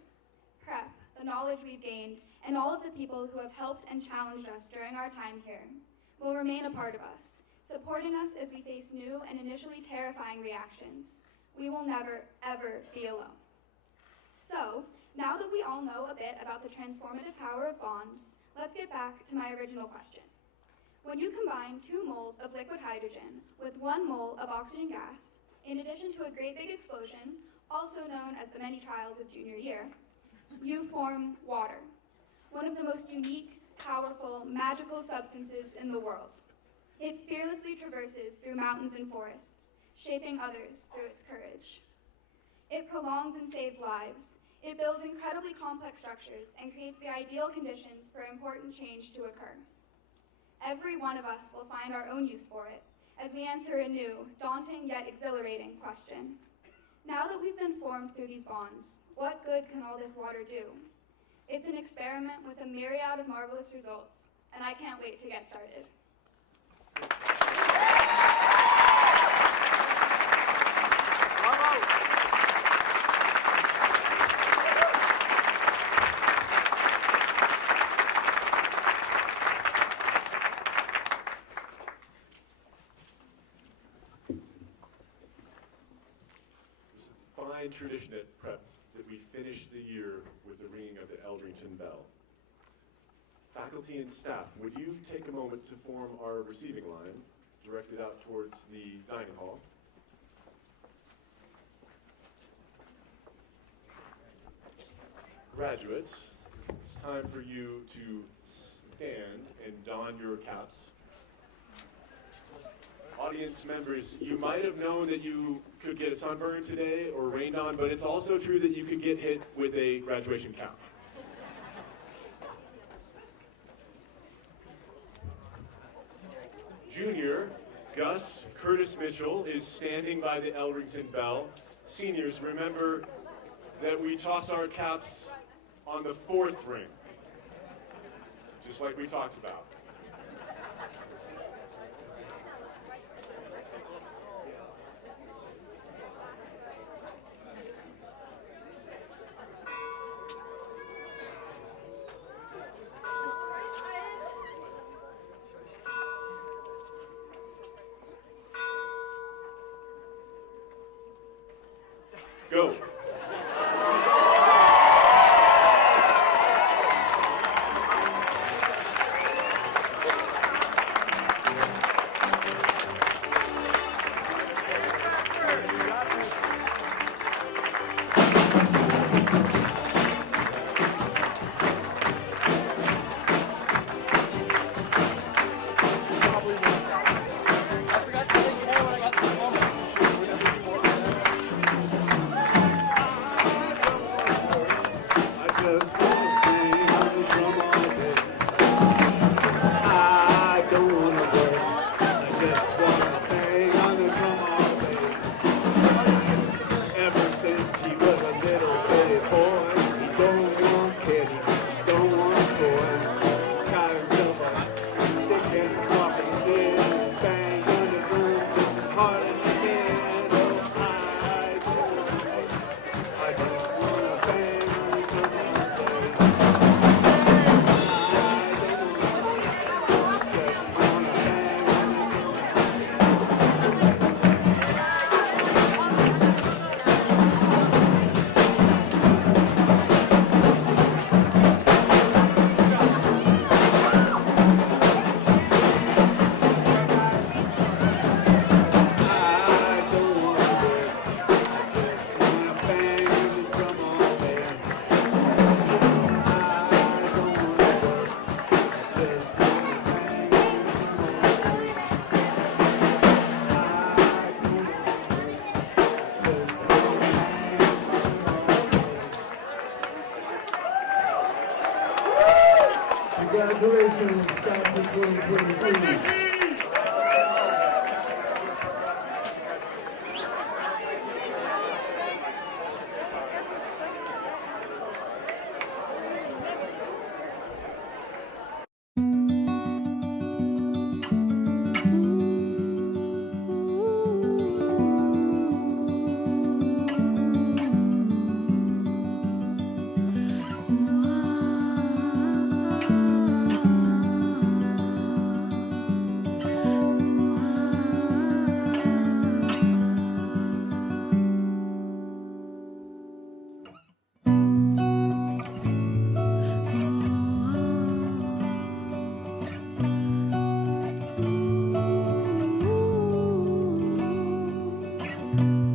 Prep, the knowledge we've gained, and all of the people who have helped and challenged us during our time here will remain a part of us, supporting us as we face new and initially terrifying reactions. We will never, ever be alone. So, now that we all know a bit about the transformative power of bonds, let's get back to my original question. When you combine 2 moles of liquid hydrogen with 1 mole of oxygen gas, in addition to a great big explosion, also known as the many trials of junior year, you form water, one of the most unique, powerful, magical substances in the world. It fearlessly traverses through mountains and forests, shaping others through its courage. It prolongs and saves lives. It builds incredibly complex structures and creates the ideal conditions for important change to occur. Every one of us will find our own use for it as we answer a new, daunting yet exhilarating question. Now that we've been formed through these bonds, what good can all this water do? It's an experiment with a myriad of marvelous results, and I can't wait to get started. Tradition at Prep that we finish the year with the ringing of the Eldrington bell. Faculty and staff, would you take a moment to form our receiving line, directed out towards the dining hall? Graduates, it's time for you to stand and don your caps. Audience members, you might have known that you could get a sunburn today or rained on, but it's also true that you could get hit with a graduation cap. Junior Gus Curtis Mitchell is standing by the Eldrington bell. Seniors, remember that we toss our caps on the 4th ring, just like we talked about. Go. you.